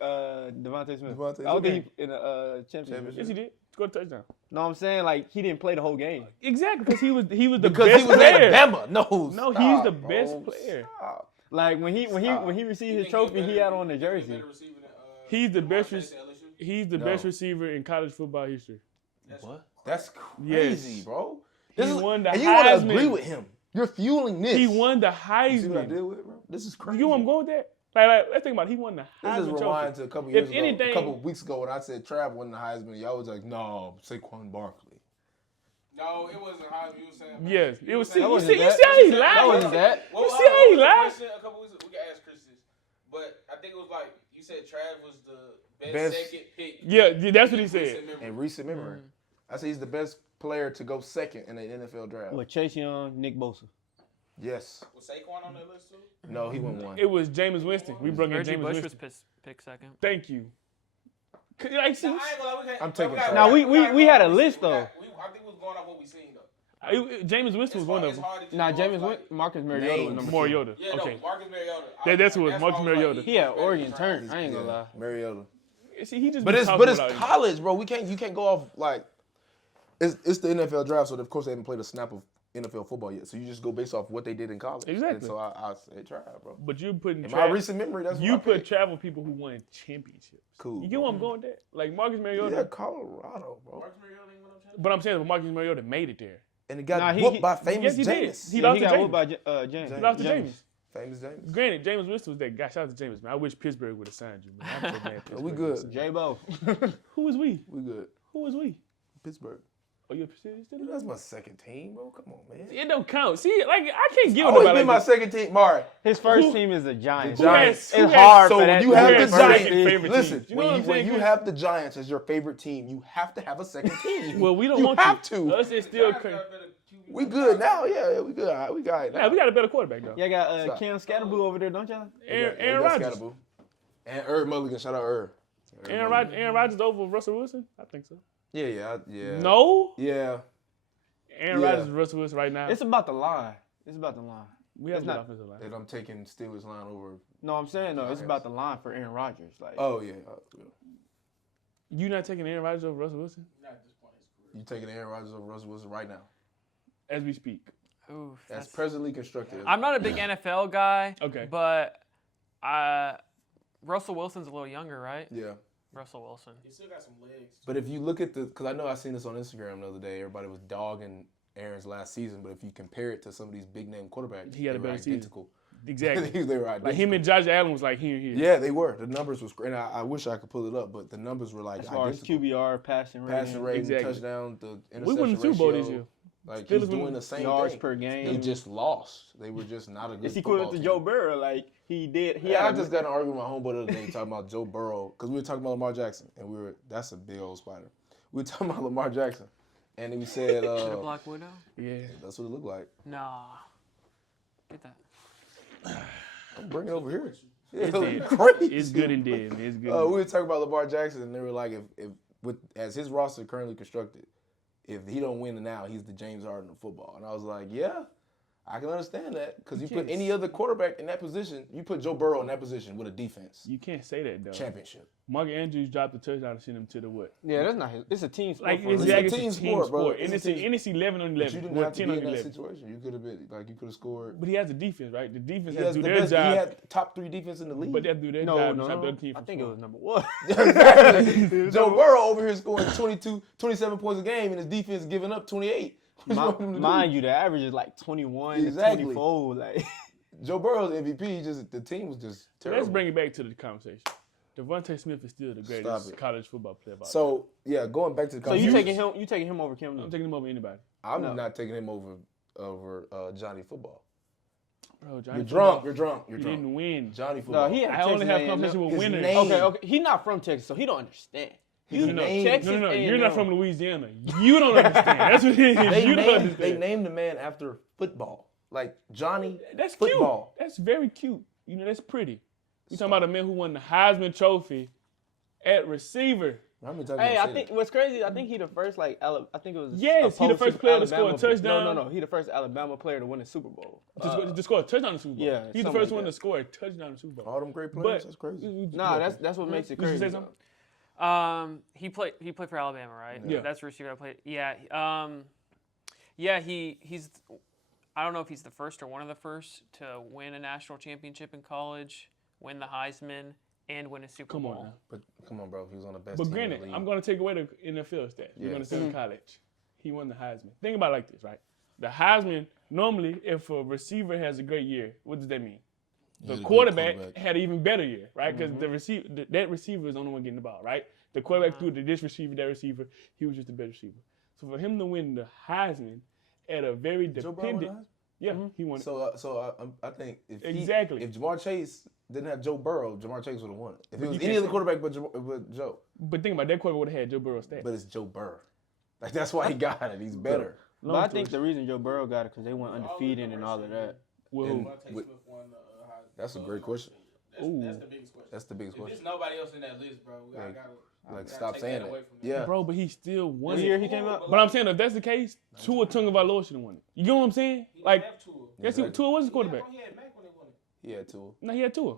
Devontae Smith. Devontae I don't Smith. think he in the championship. Yes, he did. Scored a touchdown. No, I'm saying like he didn't play the whole game. Exactly, because he was the Because best he was player. at Bama. No, No, stop, he's the bro. best player. Stop. Like when he received his trophy, he had on the jersey. He's the best. Chase Rec- LSU. he's the No. best receiver in college football history. What? That's Yes. crazy, bro. He This is, won the and you want to Heisman. agree with him. You're fueling this. He won the You see what I Heisman. did with it, bro? This is crazy. You know where I'm going with that? Like, let's think about it. He won the This Heisman is trophy. rewind to a couple If years ago. anything- A couple weeks ago when I said Trav won the Heisman, y'all was like, no, Saquon Barkley. No, it wasn't Heisman. You were saying. Yes, it was. saying- You wasn't see that. how he That lied? wasn't that. What You was- see how he what was the lied? question a couple weeks ago? We can ask Chris this. But I think it was like, you said Trav was the Best- second pick. Yeah, that's what he in said. recent memory. In recent memory. I say he's the best player to go second in the NFL draft. With Chase Young, Nick Bosa. Yes. Was Saquon on that list too? No, he went one. It was Jameis Winston. We brought in Reggie Jameis Bush Winston. was pick second. Thank you. Like, see, I ain't gonna lie, we can't. I'm taking got- Trav. Now, we had a got- list, we got- though. I think we was going off what we seen though. Jameis Winston was one of them. Nah, Marcus Mariota was number 2. Mariota. Yeah, Okay. no, Marcus Mariota. That's who it was, Marcus Mariota. He had Oregon turn. I ain't gonna lie. Mariota. See, he just But be it's talking without- college, bro. You can't go off like it's the NFL draft, so of course they haven't played a snap of NFL football yet. So you just go based off what they did in college. Exactly. And so I say try, bro. But you putting In my recent memory, that's you what I put picked. travel people who won championships. Cool. You get where I'm going with that? Like Marcus Mariota. Yeah, Colorado, bro. Marcus Mariota ain't won no championship. But I'm saying, Marcus Mariota made it there. And it got Nah, whooped he- by famous yes, he did. Jameis. He lost to got James. whooped by James. He lost to James. Famous Jameis. Granted, James Winston was that guy. Shout out to James, man. I wish Pittsburgh would have signed you, man. I'm so mad. Pittsburgh We didn't good. sign you. J-Bo. Who was we? We good. Who was we? Pittsburgh. Oh, you're Pittsburgh still? That's my second team, bro. Come on, man. It don't count. See, like I can't give Always nobody been like my this. second team, Mari. His first Who- team is the Giants. The Giants. It's hard So for when that you to have be the his first Giants, team. favorite listen, teams. You know what I'm when saying, you Chris? have the Giants as your favorite team, you have to have a second team. Well, we don't you want have to. to. Us, it's still. Giants got a better QB We than good the now, yeah, we good. All right, we got it now. Yeah, we got a better quarterback though. Y'all got Stop. Cam Scatterboo over there, don't y'all? Aaron Rodgers. And Herb Mulligan, shout out Herb. Aaron Rodgers over Russell Wilson? I think so. Yeah. No. Yeah. Aaron Yeah. Rodgers is Russell Wilson right now. It's about the line. It's about the line. We have it's a good not- offensive line. And I'm taking Steelers line over. No, I'm saying no. It's about the line for Aaron Rodgers. Like, Oh yeah. You not taking Aaron Rodgers over Russell Wilson Not at this point in his career. You taking Aaron Rodgers over Russell Wilson right now? as we speak? Oof, That's that's- presently constructed. I'm not a big NFL guy. Okay. But Russell Wilson's a little younger, right? Yeah. Russell Wilson. He still got some legs. But if you look at because I know I seen this on Instagram the other day, everybody was dogging Aaron's last season, but if you compare it to some of these big name quarterbacks, He had a they were better season. identical. Exactly. they were identical. Like him and Josh Allen was like here and here. Yeah, they were. The numbers was great. And I wish I could pull it up, but the numbers were like as far as identical. QBR, passing rating, Passing rating, Exactly. touchdown, the interception We won the Super Bowl this ratio. year. Like Steelers he's doing won the same yards thing. per game. They just lost. They were just not a good It's football equivalent to team. Joe Burrow. Like he did. He Yeah, I had a- just got in an argument with my homeboy the other day talking about Joe Burrow because we were talking about Lamar Jackson and that's a big old spider. We were talking about Lamar Jackson and we said Should a Black Widow? Yeah. that's what it looked like. Nah. Get that. I'm bringing it over here. It's Yeah, dead. crazy. It's good and dead, man. It's good. We were talking about Lamar Jackson and they were like, if with as his roster currently constructed, if he don't win now, he's the James Harden of football. And I was like, yeah, I can understand that because you put any other quarterback in that position, you put Joe Burrow in that position with a defense, You can't say that though. championship. Mark Andrews dropped a touchdown to send him to the what? Yeah, that's not his. It's a team sport. Like for a it's, reason. it's a team a team sport, sport, bro. and It's it's, a and it's 11 on But 11. you didn't or have to 10 be on in that 11. situation. You could have been like you could have scored. But he has a defense, right? The defense He has has to the do their best. He job. had top 3 defense in the league. But they have to do their No, job no, to stop the no. other team I from think it scoring. was number 1. Exactly. Joe Burrow over here scoring 27 points a game, and his defense giving up 28. What you want him to do? Mind you, the average is like 21 Exactly. to 24. Like, Joe Burrow's MVP. Just the team was just So terrible. let's bring it back to the conversation. Devontae Smith is still the greatest it. college football player of all time. So yeah, going back to the so you conversation. taking him over Cam I'm Newton? taking him over anybody. I'm No. not taking him over Johnny Football. Bro, Johnny You're football, drunk. You're drunk. You're He drunk. didn't win. Johnny Football. No, he had I only Texas have A&M. conversation with His winners. name- Okay. He's not from Texas, so he don't understand. No, no, Texas no. A&M. You're not from Louisiana. You don't understand. That's what it is. They You don't named, understand. they named the man after football, like Johnny. That's football. cute. That's very cute. You know, that's pretty. You talking about a man who won the Heisman Trophy at receiver. How many times Hey, you I say think that? what's crazy. I think he the first I think it was. Yes, he the first player to score a touchdown. No. He the first Alabama player to win the Super Bowl. To score a touchdown in the Super Bowl. yeah, He's the something first like one that. to score a touchdown in the Super Bowl. All them great But players. That's crazy. Nah, that's what makes it You should crazy. say something? He played for Alabama, right? Yeah. That's the receiver I played. Yeah. He's I don't know if he's the first or one of the first to win a national championship in college, win the Heisman, and win a Super Come Bowl. on now. But come on, bro. He was on the best But team in granted, the league. I'm going to take away the NFL stats. We're going to say in college. He won the Heisman. Think about it like this, right? The Heisman, normally, if a receiver has a great year, what does that mean? The had a good quarterback had an even better year, right? Because that receiver is the only one getting the ball, right? The quarterback threw to this receiver, that receiver. He was just the better receiver. So for him to win the Heisman at a very Joe Burrow won the dependent, Heisman? he won it. So I think if Exactly. if Jamar Chase didn't have Joe Burrow, Jamar Chase would have won it. If it was you any can't other say- quarterback but Joe, But think about it, that quarterback would have had Joe Burrow's stats. but it's Joe Burrow. Like that's why he got it. He's better. But I think the reason Joe Burrow got it because they went undefeated and all of that. Well, And Devontae with- Smith won the Heisman. That's a great question. That's the biggest question. That's the biggest If question. there's nobody else in that list, bro, I Like- gotta Like gotta stop take saying that away that. from them. Yeah. bro, but he still won What it. year he came out? But I'm saying if that's the case, Tua Tagovailoa should have won it. You get what I'm saying? He Like, didn't have Tua. yes, Exactly. Tua was the quarterback. He had Mac when they won it. He had two. No, he had Tua.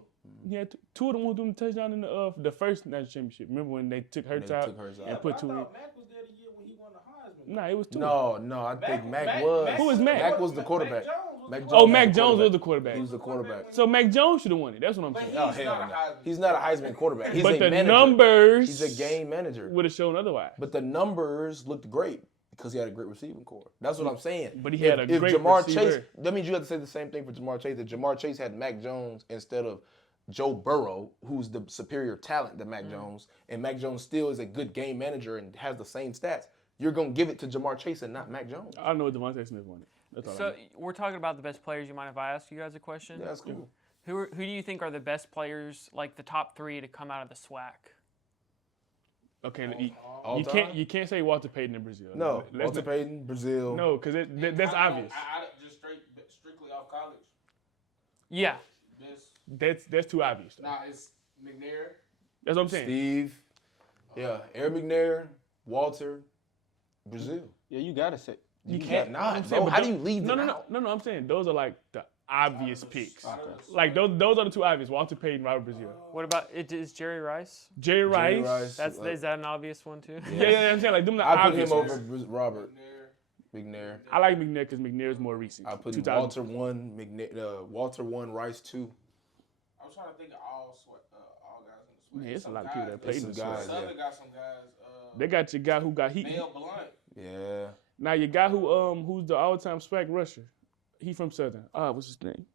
He had Tua the one who threw the touchdown in the first national championship. Remember when they took Hurts They out took Hurts out. and But put I Tua in? thought Mac was there the year when he won the Heisman. Nah, it was Tua. No, I think Mac was. was. Who was Mac? Mac was the quarterback. Mac Oh, was Mac the Jones was quarterback. the quarterback. He was the quarterback. So Mac Jones should have won it. That's what I'm But saying. he's Oh not hell a no. Heisman. He's not a Heisman quarterback. He's But a the manager. numbers He's a game manager. would have shown otherwise. But the numbers looked great because he had a great receiving core. That's what I'm saying. But he had a great Jamar receiver. Chase, that means you have to say the same thing for Jamar Chase. If Jamar Chase had Mac Jones instead of Joe Burrow, who's the superior talent than Mac Jones, and Mac Jones still is a good game manager and has the same stats, you're going to give it to Jamar Chase and not Mac Jones. I know Devontae Smith won it. That's all I So know. we're talking about the best players. You mind if I ask you guys a question? Yeah, that's cool. Who do you think are the best players, like the top three, to come out of the SWAC? Okay, All you time? can't say Walter Payton in Brazil. No, Let's Walter not- Payton, Brazil. No, because that's obvious. I just strictly off college. Yeah. That's too obvious. Though. Nah, it's McNair. That's what I'm saying. Steve. Yeah, Eric McNair, Walter, Brazil. Yeah, you gotta say. You can't- can't not, I'm saying, bro. but How do those- you leave No, them no, out? no. I'm saying those are like the obvious picks. Okay. Like those are the two obvious. Walter Payton, Robert Brazil. What about is Jerry Rice? Jerry Rice. Rice. Is that an obvious one too? Yeah, I'm saying like them the I put obvious him ones. over Robert McNair. McNair. I like McNair because McNair is more recent. I put 2000. Walter 1, McNair, Walter 1, Rice 2. I was trying to think of all guys in the SWAC. Yeah, it's a Some lot of people guys- that played in Some the SWAC. guys, Southern yeah. got some guys. They got your guy who got heat. Mel Blunt. Yeah. Now your guy who's the all-time SWAC rusher. He from Southern. What's his name?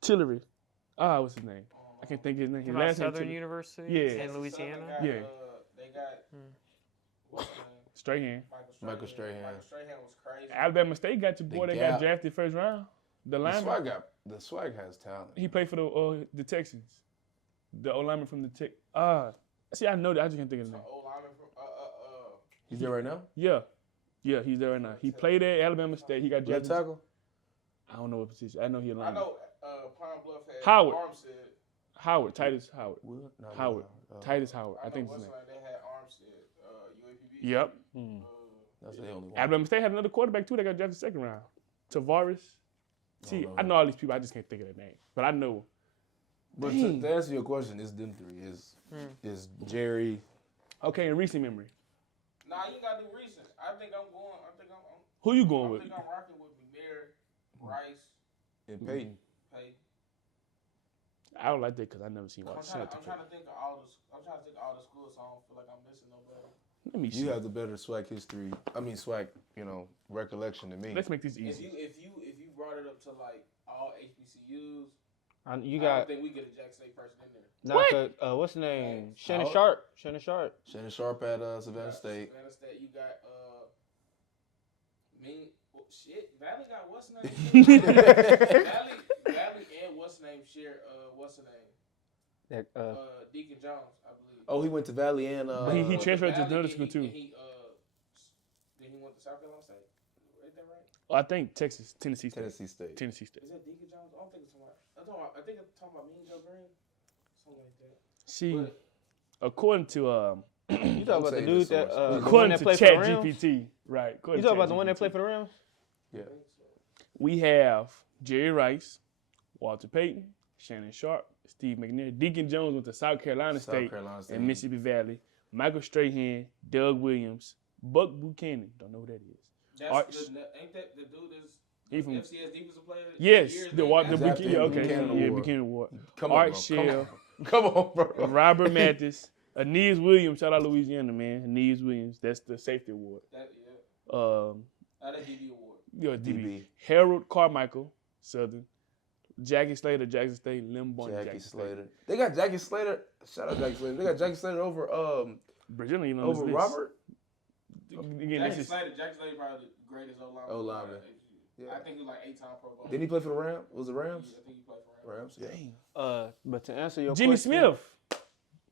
Tillery. What's his name? I can't think of his name. His About last name Southern Tillery. University Yeah. in Louisiana. Southern got, Yeah. They got what's his name? Strahan. Michael Strahan. Michael Strahan was crazy. Alabama State got your boy that got Gap. drafted first round. The The lineman. swag has talent. He played for the Texans. The old lineman from the Tech. See, I know that. I just can't think of his name. Old lineman from He's there right now? Yeah, he's there right now. He played at Alabama State. He got Left drafted. tackle? I don't know what position. I know he a I lineman. know Pine Bluff had Howard. Armstead. Howard, Titus Howard. Wood? No, Howard. no. Titus Howard. I know think his what's name. They had Armstead, UAPB. Yep. That's the only one. Alabama State had another quarterback too that got drafted second round. Tavares. See, I know all these people. I just can't think of their name. But I know. But to answer your question, it's them three. Is Jerry. Okay, in recent memory. Nah, you gotta do recent. I think I'm Who you going with? rocking with McNair, Rice, And Peyton. Payton. I don't like that because I never seen I'm Walter trying Smith. to think of all the schools, so I don't feel like I'm missing nobody. Let me see. You have the better swag history. I mean, swag, recollection than me. Let's make this If easy. you brought it up to like all HBCUs, You I got don't think we get a Jackson State person in there. what's the name? Shannon Howard? Sharp. Shannon Sharp. Shannon Sharp at Savannah State. Savannah State, you got Valley got what's the name? Valley and what's the name share what's the name? Deacon Jones, I believe. Oh, he went to Valley and He transferred to Valley, another and school too. Then he went to South Carolina State. Ain't that right? I think Tennessee State. Tennessee State. Tennessee State. Is that Deacon Jones? I don't think it's somebody. I think it's talking about me and Joe Green. Something like that. See, But according to You talk about the dude that the one According that to played for the Rams? ChatGPT, right? You talk about the one that played for the Rams? Yeah. We have Jerry Rice, Walter Payton, Shannon Sharp, Steve McNair. Deacon Jones went to South Carolina State and Mississippi Valley. Michael Strahan, Doug Williams, Buck Buchanan. Don't know who that is. Ain't that the dude that's He from FCS defensive player? yes, Years the later? Buchanan. Buchanan Okay, yeah, Award. Buchanan Award. Come on, Art bro. Shell, Come on, bro. Robert Mathis, Aeneas Williams. Shout out Louisiana, man. Aeneas Williams. That's the safety award. That DB award. Your DB. DB. Harold Carmichael, Southern. Jackie Slater, Jackson State. Lim Boyne, Jackie Jackson Slater. State. They got Jackie Slater. Shout out Jackie Slater. They got Jackie Slater over Brazilian even on over this list. Robert. Again, Jackson this is Slater probably the greatest O-lineman. O-lineman. Yeah. I think he was like 8-time Pro Bowl. Did he play for the Rams? Was it Rams? I think he played for Rams. Rams. Yeah. But to answer your Jimmy question, Smith.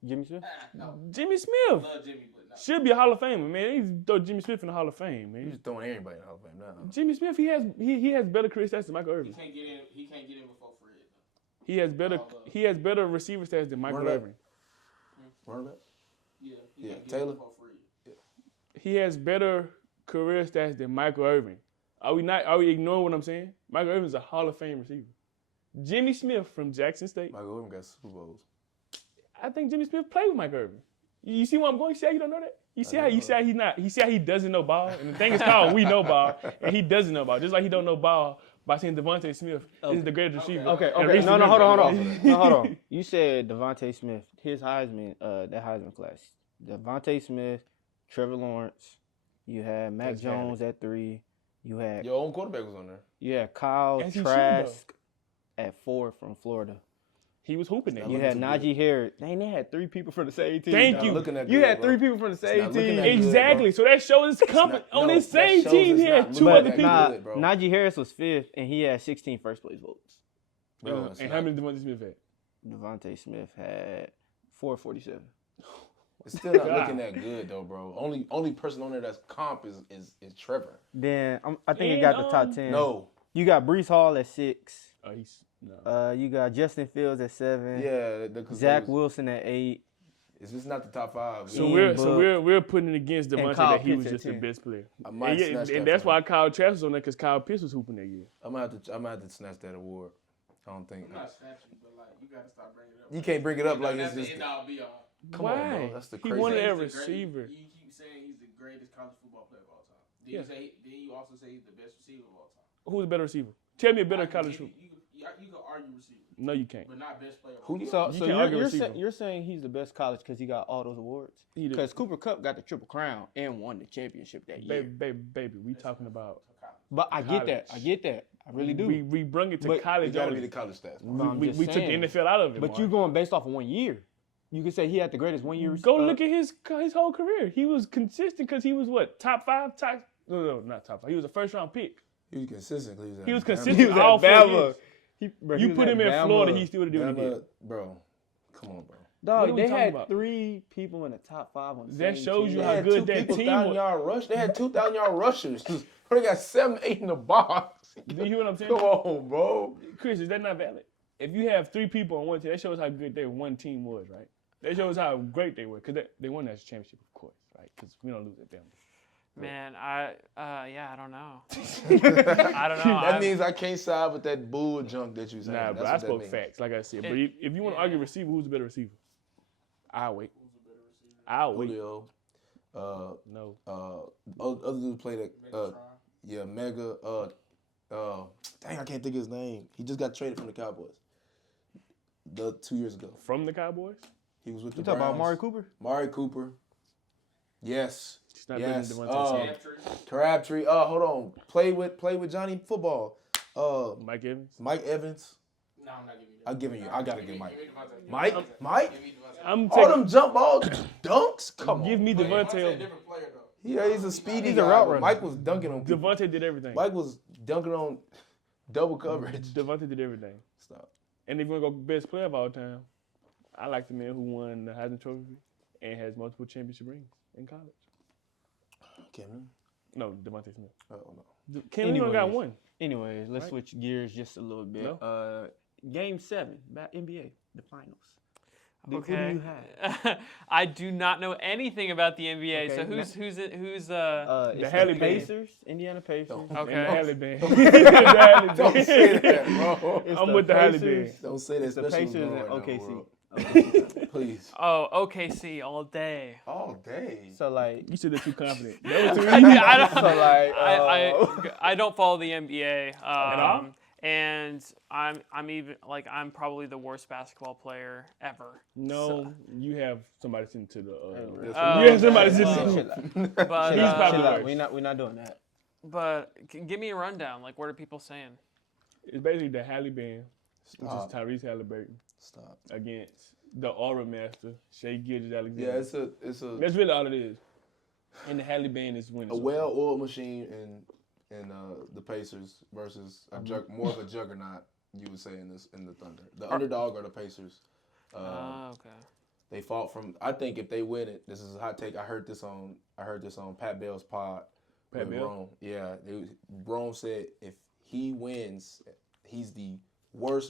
Jimmy Smith. No, Jimmy I Smith. love Jimmy, but no. Should be a Hall of Famer, man. They need to throw Jimmy Smith in the Hall of Fame, He's man. just throwing everybody in the Hall of Fame now. Jimmy Smith, he has better career stats than Michael He Irvin. can't get in. He can't get in before Fred. He has better receiver stats than Michael Running back. Irvin. Running back. Yeah, he Yeah, can't get Taylor? in before Fred. He has better career stats than Michael Irvin. Are we ignoring what I'm saying? Michael Irvin's a Hall of Fame receiver. Jimmy Smith from Jackson State. Michael Irvin got Super Bowls. I think Jimmy Smith played with Michael Irvin. You see where I'm going? You see how you don't know that? You see how he doesn't know ball? And the thing is called we know ball, and he doesn't know ball. Just like he don't know ball by saying Devontae Smith is the greatest receiver. Okay. And recent No, hold memory. on. No, hold on. You said Devontae Smith, his Heisman, that Heisman class. Devontae Smith, Trevor Lawrence. You had Mac Jones at 3. You had Your own quarterback was on there. Kyle As he should, Trask at 4 from Florida. He was hooping that. You had Najee Harris. Dang, they had 3 people from the same team. Thank Not you. looking that You good, had bro. 3 people from the same not looking team. that good. Exactly. So that shows his confidence. On no, this that same shows team, it's he had not 2 looking other that people. good, bro. Najee Harris was 5th, and he had 16 first place votes. Bro, it's And not- how many Devontae Smith had? Devontae Smith had 447. It's still not God. looking that good though, bro. Only person on there that's comp is Trevor. Then I think it got the top 10. No. You got Breece Hall at 6. Oh, he's no. You got Justin Fields at 7. Yeah, Zach Wilson at 8. It's just not the top 5. So Ian we're putting it against Devontae Kyle that he was Pitts at just the 10. best player. I might snatch that And that's from why him. Kyle Trask was on there because Kyle Pitts was hooping that year. I'm gonna have to snatch that award. I don't think. I'm not snatching, but like you gotta stop bringing it up. You can't bring it up like that's it's the just. end all be all. Come Why? on, bro. That's the He crazy. wanted He's a the greatest- receiver. You keep saying he's the greatest college football player of all time. Yeah. Then you also say he's the best receiver of all time. Who's a better receiver? Tell me a better I can college give receiver. you can argue receiver, No, you can't. but not best player. Of Who all you- time. So can't argue you're, receiver. you're saying he's the best college because he got all those awards? He did. Because Cooper Kupp got the Triple Crown and won the championship that year. Baby, we talking about. But I get that. College. I get that. I really do. We brung it to But- It college. gotta only. be the college stats. But I'm we just we took the saying. NFL out of it. But Mark. you going based off of 1 year. You could say he had the greatest 1 year. Go look at his whole career. He was consistent because he was what, top 5, no, not top 5. He was a first round pick. He was consistent. 'Cause He was at Bama. consistent He was all at 4 Bama. years. He You was put at him in Bama. Florida, he still would have done what he did. Bama, bro. Come on, bro. What Dog, are we they talking had about? 3 people in the top 5 on the That same shows team. you They how had good two that people team 1,000 was. yard rush. They had 2,000 yard rushers. Bro, they got 7, 8 in the box. Do you hear what I'm saying? Come on, bro. Chris, is that not valid? If you have 3 people on one team, that shows how good their one team was, right? That shows how great they were because they won that championship, of course, right? Because we don't lose at them. Man, I don't know. I don't know. That means I can't side with that bull junk that you saying. Nah, That's but I what that spoke means. facts, like I said. It- But if you want to argue receiver, who's the better receiver? I'll wait. I'll wait. Julio. No. Other dudes played at yeah, Mega. Dang, I can't think of his name. He just got traded from the Cowboys. 2 years ago. From the Cowboys? He was with You the talking Browns. about Amari Cooper? Mari Cooper. Yes. He's not Yes. better than Devontae Smith. Crabtree. Hold on. Play with Johnny football. Mike Evans. Mike Evans. No, I'm not giving you that. I'm giving you. I gotta give Mike. Give me Devontae. Mike. Give me Devontae. I'm All taking. them jump balls, dunks. Come on. Give me Devontae a Devontae. different player though. Yeah, he's a speedy He's a guy, route but runner. Mike was dunking on people. Devontae did everything. Mike was dunking on double coverage. Devontae did everything. Stop. And if you want to go best player of all time, I like the man who won the Heisman Trophy and has multiple championship rings in college. Cameron? No, Devontae Smith. Oh no. Cam Newton got Anyways. one. Anyways, let's Right. switch gears just a little bit. No. Game 7, NBA, the finals. Who do Okay. you have? I do not know anything about the NBA. Okay, So who's it's Halle the Band. Pacers, Indiana Pacers. Okay. And the Halle Band. The Halle Don't Band. say that, bro. It's I'm the with the Halle Pacers. Band. Don't say that. It's the especially Pacers what's and going on in the OKC. world. Please. Oh, OKC all day. All day. So like, You said they're too confident. That was too I, easy. I don't, So, like, I don't follow the NBA. At all? And I'm even like I'm probably the worst basketball player ever. No, you have somebody sent to the. Oh, you have somebody okay. sent to. But He's probably worse. We're not doing that. but give me a rundown. Like, what are people saying? It's basically the Halle Band, which Stop. is Tyrese Halliburton, Stop. against the Aura Master, Shea Gilgeous-Alexander. Yeah, it's a That's really all it is. And the Halle Band is winning. a well-oiled machine in the Pacers versus more of a juggernaut. You would say in the Thunder. The underdog are the Pacers. Okay. They fought from. I think if they win it, this is a hot take. I heard this on Pat Bell's pod. Pat with Bell? Rome. Yeah, Rome said if he wins, he's the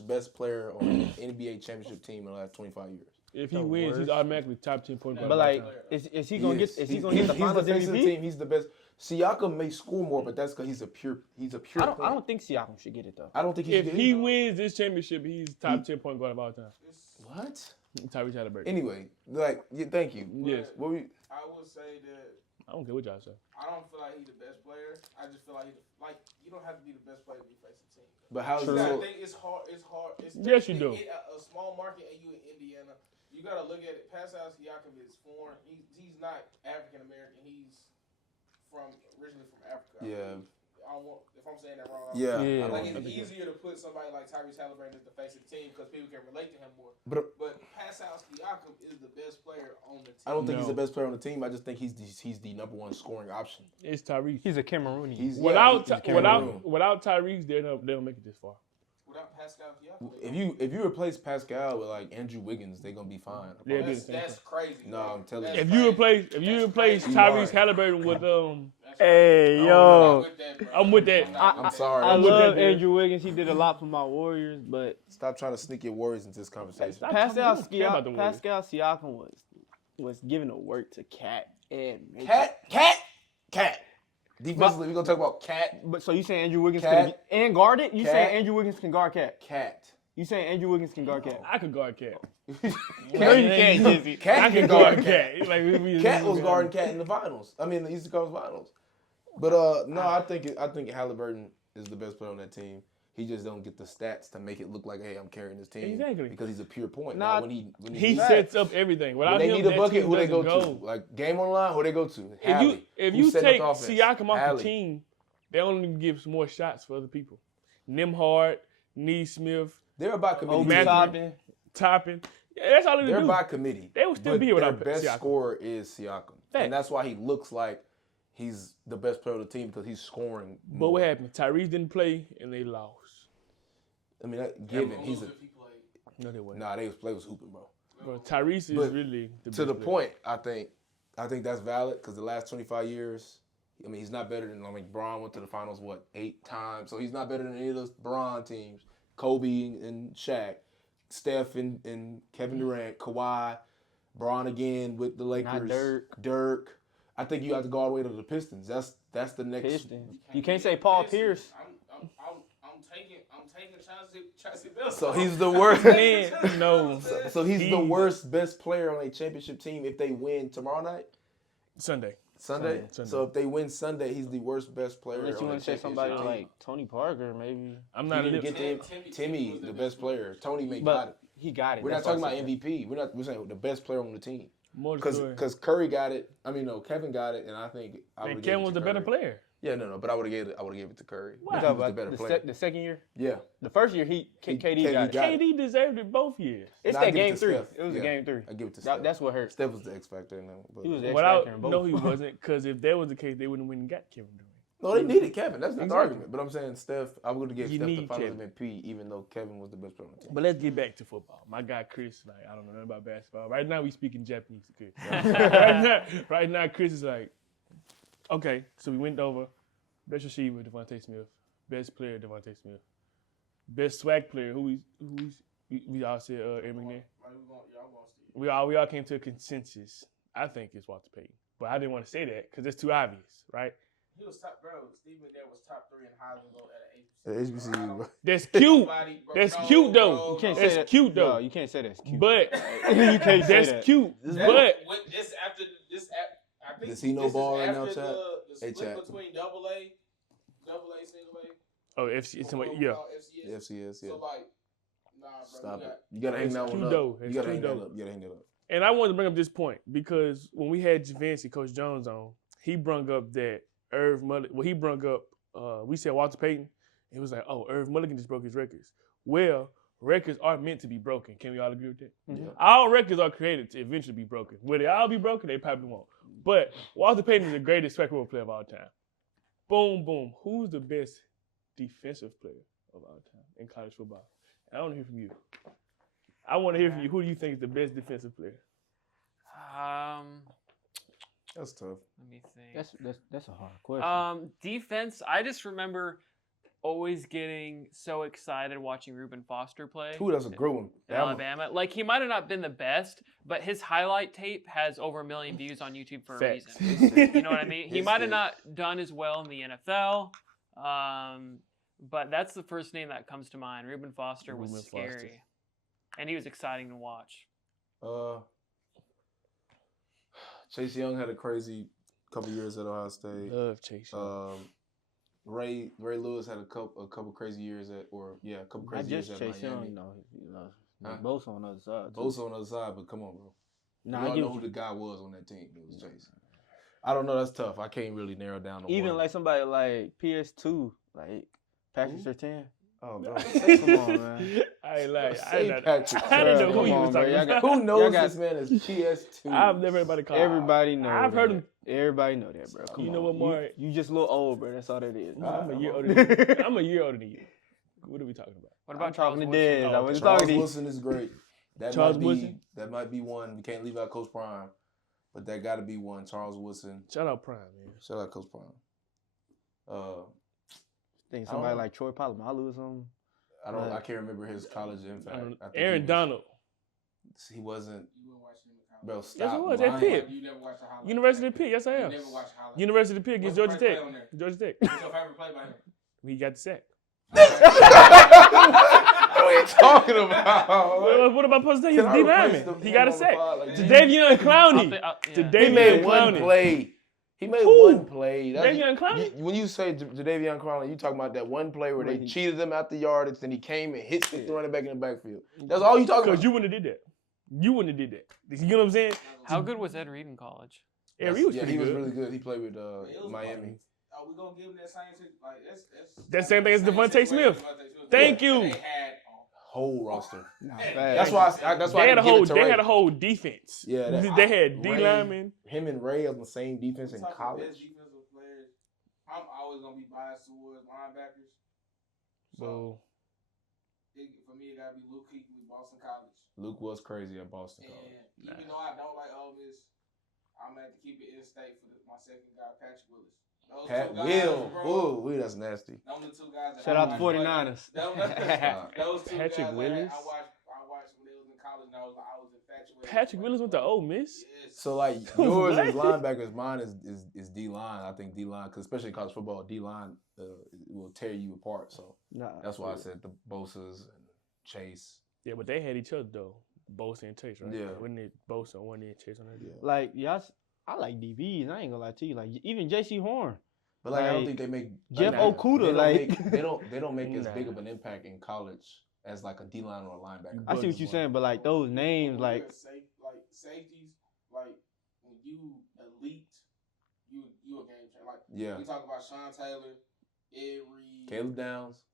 best player on an NBA championship team in the last 25 years. If he The wins, he's worst. automatically top 10 point guard. But of all like, time. is he gonna get the Finals He's the face of the MVP? team. He's the best. Siakam may score more, but that's because he's a pure. I point. don't think Siakam should get it though. I don't think if he wins this championship, he's top 10 point guard of all time. What? Tyrese Halliburton. Anyway, thank you. Yes. What we? I would say that I don't care what y'all say. I don't feel like he's the best player. I just feel like you don't have to be the best player to be facing team. But how's You gotta it? think it's hard. It's hard. Yes, you do. In a small market, and you in Indiana, you gotta look at it. Pascal Siakam is foreign. He's not African American. He's originally from Africa. Yeah. I don't want, if I'm saying that wrong. Yeah. Yeah. I don't Like want it's to- easier to put somebody like Tyrese Halliburton as the face of the team because people can relate to him more. But Pascal Siakam is the best player on the team. I don't think he's No. the best player on the team. I just think he's the number one scoring option. It's Tyrese. He's a Cameroonian. He's Without he's Cameroon. without Tyrese, they don't make it this far. Without Pascal Siakam, If you replace Pascal with like Andrew Wiggins, they're gonna be fine. Yeah, it'd be that's, the same that's crazy. No, bro. I'm telling That's you. If you crazy. replace That's Tyrese crazy. Halliburton with That's Hey, crazy. yo. I'm with that. I'm sorry. I I'm with love that, man. Andrew Wiggins. He did a lot for my Warriors, but Stop trying to sneak your worries into this conversation. Pascal don't care about the Warriors. Siakam was giving the work to Cat and Mitchell. Cat. Defensively, we're gonna talk about Cat. But so you saying Andrew Wiggins Cat. and guard it? You Cat. saying Andrew Wiggins can guard Cat? Cat. You saying Andrew Wiggins can guard Cat? I could guard Cat. No, you can't, Jizzy. I Cat can guard Cat. Like Cat was guarding Cat in the finals. I mean, the Eastern Conference Finals. But no, I think Halliburton is the best player on that team. He just don't get the stats to make it look like, hey, I'm carrying this team. Exactly. Because he's a pure point. Nah, Now, when he He sets up everything. when Without they him, need a that bucket, team who they go doesn't to? Like game on the line, who they go to? If you take Siakam off the team, they only give more shots for other people. Nimhard, Neesmith, They're about committee. Obi Matthew. Toppin. Toppin. Yeah, that's all they They're do. by committee. They would still But be here their without best Siakam. scorer is Siakam. Facts. And that's why he looks like he's the best player on the team because he's scoring But more. what happened? Tyrese didn't play and they lost. I mean, given he's a If he played. No, they wasn't. nah. They was hooping, bro. Bro, Tyrese is But really the To the best player. point, I think that's valid because the last 25 years, I mean, he's not better than Braun went to the finals 8 times, so he's not better than any of those Braun teams. Kobe and Shaq, Steph and Kevin Durant, Kawhi, Braun again with the Lakers, Dirk. I think you have to go all the way to the Pistons. That's the next. Pistons. You can't say Paul Pierce. I'm taking Chauncey Billups. So he's the worst. Man, no. So he's the worst best player on a championship team if they win tomorrow night, Sunday. Sunday. Sunday. So if they win Sunday, he's the worst best player. Unless you on a want to say championship somebody team. like Tony Parker, maybe. I'm He not didn't a get lip. to Timmy, the best player. Tony may But got it. he got it. We're not That's talking why I about said MVP. We're saying the best player on the team. More to the story. Because Curry got it. I mean, no, Kevin got it, and I think I would And have Kevin was the better player. Yeah, no, but I would have gave it to Curry. that. He You was talking the better about player. the second year? Yeah. The first year, KD got it. got it. KD deserved it both years. It's Nah, I that give it game to 3. Steph. It was a Yeah. game 3. I give it to Steph. That's what hurt. Steph was the X factor in that. But He was the X Without, factor in both. no, he wasn't. Because if that was the case, they wouldn't win and got Kevin Durant. no, they needed Kevin. That's not the Exactly. argument. But I'm saying Steph. I would have given You Steph the need Finals Kevin. MVP, even though Kevin was the best player on the team. But let's get back to football. My guy Chris, I don't know nothing about basketball. Right now, we speaking Japanese to Chris. right now, Chris is like, okay, so we went over best receiver, Devontae Smith, best player, Devontae Smith, best swag player, who we all said, Aaron McNair. we all came to a consensus. I think it's Walter Payton, but I didn't want to say that because it's too obvious, right? He was top, bro. Steve McNair was top 3 in Heisman vote at At HBCU. HBCU, bro. That's cute. Nobody, bro. That's No, cute though. bro, You can't no. say That's that. cute though. No, you can't say that's cute. But you can't say that's that. cute. That- But this after this, I think Does he know this ball is right now, after chat? the Hey, split chat. between double A, single A. oh, FC, it's what we yeah. call FCS. FCS, yeah. So like, nah, bro. Stop you it. got, You gotta hang It's that one too up. dope. You It's gotta too hang that dope. up. You gotta hang that up. And I wanted to bring up this point because when we had Javancy, Coach Jones on, he brung up that Irv Mulligan. Well, he brung up, we said Walter Payton. He was like, oh, Irv Mulligan just broke his records. Well, records are meant to be broken. Can we all agree with that? Mhm. Yeah. All records are created to eventually be broken. Will they all be broken? They probably won't. But Walter Payton is the greatest basketball player of all time. Boom, boom. Who's the best defensive player of all time in college football? I want to hear from you. I want to hear from you. Who do you think is the best defensive player? That's tough. Let me think. That's a hard question. Defense. I just remember always getting so excited watching Reuben Foster play. Ooh, that's a good one. in Alabama. Like, he might have not been the best, but his highlight tape has over 1 million views on YouTube for a Facts. reason. You know what I mean? He It's might have good. not done as well in the NFL, but that's the first name that comes to mind. Reuben Foster was Reuben scary, Foster. and he was exciting to watch. Chase Young had a crazy couple years at Ohio State. Love Chase Young. Ray Lewis had a couple crazy years at, a couple Not crazy years just at Chase Miami. Young, Huh? both on the other side. too. Both on the other side, but come on, bro. Nah, We I all get know what who you- the guy was on that team. It was Chase. I don't know. That's tough. I can't really narrow down the Even one. like somebody like PS2, like Patrick Who? Surtain. Oh, bro. Come on, man. I ain't like. Say Patrick. I didn't know Bruh, who he come was on, bro. talking Y'all about. got- Who knows got- this man as PS2? I've never heard anybody call. Everybody knows. I've heard him. Everybody know that, bro. Come You on. know what, Mark? You just a little old, bro. That's all that is. I'm a year older than you. I'm a year older than you. What are we talking about? What I'm about talking to Charles Woodson? Dez. I wasn't Charles talking to you. Wilson is great. Charles Woodson? That might be one. We can't leave out Coach Prime, but that got to be one. Charles Woodson. Shout out Prime, man. Shout out Coach Prime. Think I somebody don't know. like Troy Polamalu or something. I can't remember his college impact. I think Aaron he was- Donald, He wasn't. You wouldn't watch him in college. Bro, Yes, stop. he was at lying. Pitt. You never watched a highlight. University of Pitt. Yes, I You am. never watched a highlight. University of Pitt against What's Georgia the first Tech. play on there? Georgia Tech. What's your favorite play by him? He got the sack. What are you talking about? What about Post Day? He's Can a I D replace lineman. the He got a hand on the sack. pod like that? Davion Clowney. Yeah. He Davion made one Clowney. play. He made Who? one play. That's- Davion Clowney? When you say Davion Clowney, you talking about that one play where they cheated him out the yardage, then he came and hit the running back in the backfield. That's all you talking Because about. you wouldn't have did that. You wouldn't have did that. You know what I'm saying? How good was Ed Reed in college? Yeah, he was yeah, pretty he was good. really good. He played with It was Miami. Are we gonna give him that same like that's That same thing as same Devontae situation Smith. Devontae Smith. Thank They you. had Whole roster. That's That's why. That's why They had a I didn't give whole. it to They Ray. had a whole defense. Yeah, that- They had D Ray- linemen. Him and Ray on the same defense in Talking about best college. defensive players. I'm always gonna be biased towards linebackers. So For me, it gotta be Luke Kuechly with Boston College. Luke was crazy at Boston And College. even though I don't like Ole Miss, I'm gonna have to keep it in state for my second guy, Patrick Willis. Those Pat two guys, Will. bro, Ooh, that's nasty. them the two guys. That Shout I out to watch, 49ers. Those two Patrick guys Willis? I watched when they was in college, and I was infatuated. Patrick Willis went to Ole Miss. Yes. So like yours is What? linebackers, mine is D line. I think D line, because especially in college football, D line will tear you apart. So that's why I said the Bosa's and Chase. Yeah, but they had each other though. Bosa and Chase, right? Yeah. Wasn't it Bosa on one end, Chase on the other? Yeah. Like I like DBs. I ain't gonna lie to you. Like even J.C. Horn, But like I don't Like, think they make Jeff like, Okuda, They don't like- make, they don't make as Nah. big of an impact in college as like a D line or a linebacker. I see what you're saying, but like those names, like safeties, like when you elite, you a game changer. Like Yeah. we talk about Sean Taylor, Ed Reed. Caleb Downs.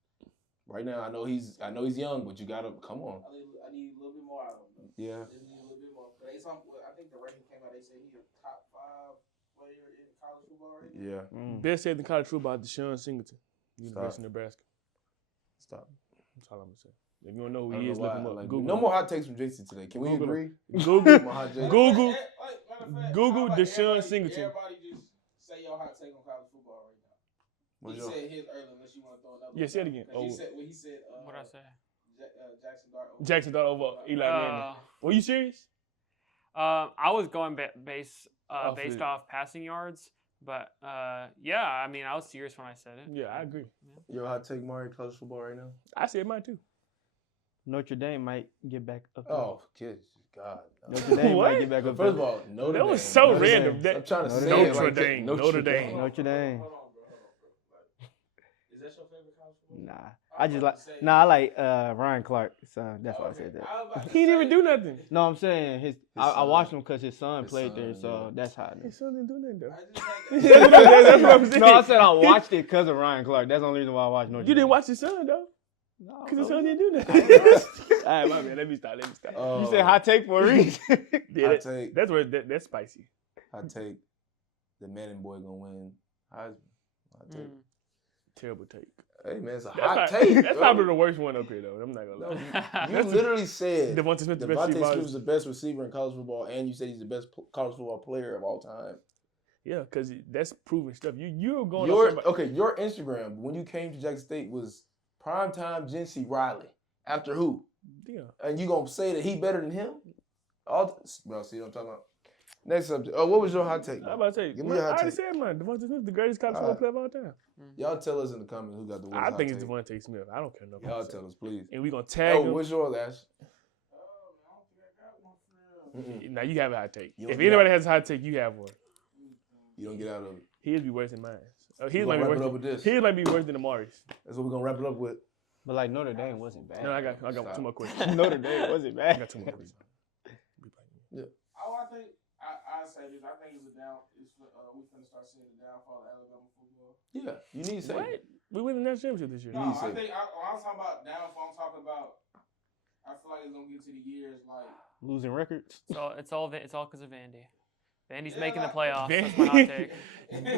Right now, I know he's young, but you gotta come on. I need a little bit more out of him. Yeah. Just need a little bit more. But I think the rating came out. They said he's a top 5 player in college football right now. Yeah. Best said in college football, Deshaun Singleton, University of Nebraska. Stop. That's all I'm gonna say. If you don't know I who don't he know is, why. look him up. Like, Google. no more hot takes from JC today. Can we Google agree? Google. My hot takes. Google. Matter of fact, Google how about Deshaun Singleton. Everybody just say your hot take on college football right now. What's He your- said his earlier unless you want to throw another Yeah, one say it out. again. 'Cause Oh. He said What'd I say? Jackson Dart. Jackson thought over Eli Manning. Were you serious? I was going based the- off passing yards, but yeah, I mean, I was serious when I said it. Yeah, I agree. Your hot take, Mari, college football right now? I said mine too. Notre Dame might get back up there. Oh, good God. Notre Dame What? might get back up First of there. all, Notre That Dame. was so Notre random. Dame. That- I'm trying to Notre say Dame. it like Notre that. Dame. Notre Dame. Notre Dame. Hold on, bro. Is that your favorite college football? Nah, I like Ryan Clark, so that's why I said that. He didn't even do nothing. No, I'm saying I son. watched him because his son His played there, son, so yeah. that's how I knew. His son didn't do nothing though. I just had That's what I'm saying. No, I said I watched it because of Ryan Clark. That's the only reason why I watched Notre You Dame. didn't watch his son though, No, because his bro. son didn't do nothing. All right, my man. Let me stop. You said hot take for a reason. Yeah, Hot take. that's where that's spicy. Hot take. The Manning boy gonna win Heisman. Hot take. Terrible take. Hey man, it's a That's, hot not- take. that's bro. probably the worst one up here though. I'm not gonna No, lie. you literally said Devontae Smith, the best Devontae receiver. Smith is the best receiver in college football, and you said he's the best college football player of all time. Yeah, because that's proven stuff. You're going Your off your Instagram when you came to Jackson State was primetime Jency Riley. After who? Yeah. And you gonna say that he better than him? Bro, see what I'm talking about? Next subject. Oh, what was your hot take? I'm bro? about to say, Give me man, a I hot already take. said mine. Devontae Smith, the greatest college football player of all time. Y'all tell us in the comments who got the worst I think it's hot Devontae Smith. I don't care no. take. Y'all tell us, please. And we gonna tag Oh, him. what's yours, Ash? Now you have a hot take. You If don't get anybody has a hot take, you have one. You don't get out of it. His be worse than mine. We're His gonna might be wrap worse. it up with this. His might be worse than Amari's. That's what we're gonna wrap it up with. But like Notre Dame wasn't bad. No, I got Stop. 2 more questions. Notre Dame wasn't I bad. got 2 more questions. Oh, I think I say this. I think it's a down. We finna start seeing the downfall of Alabama football. Yeah, you need to say What? it. We win the national championship this year. You No, need to I say think when I'm talking about downfall, I'm talking about. I feel like it's gonna get to the years like. Losing records. So it's all because of Vandy. Vandy's Yeah, making the like- playoffs. That's my hot take.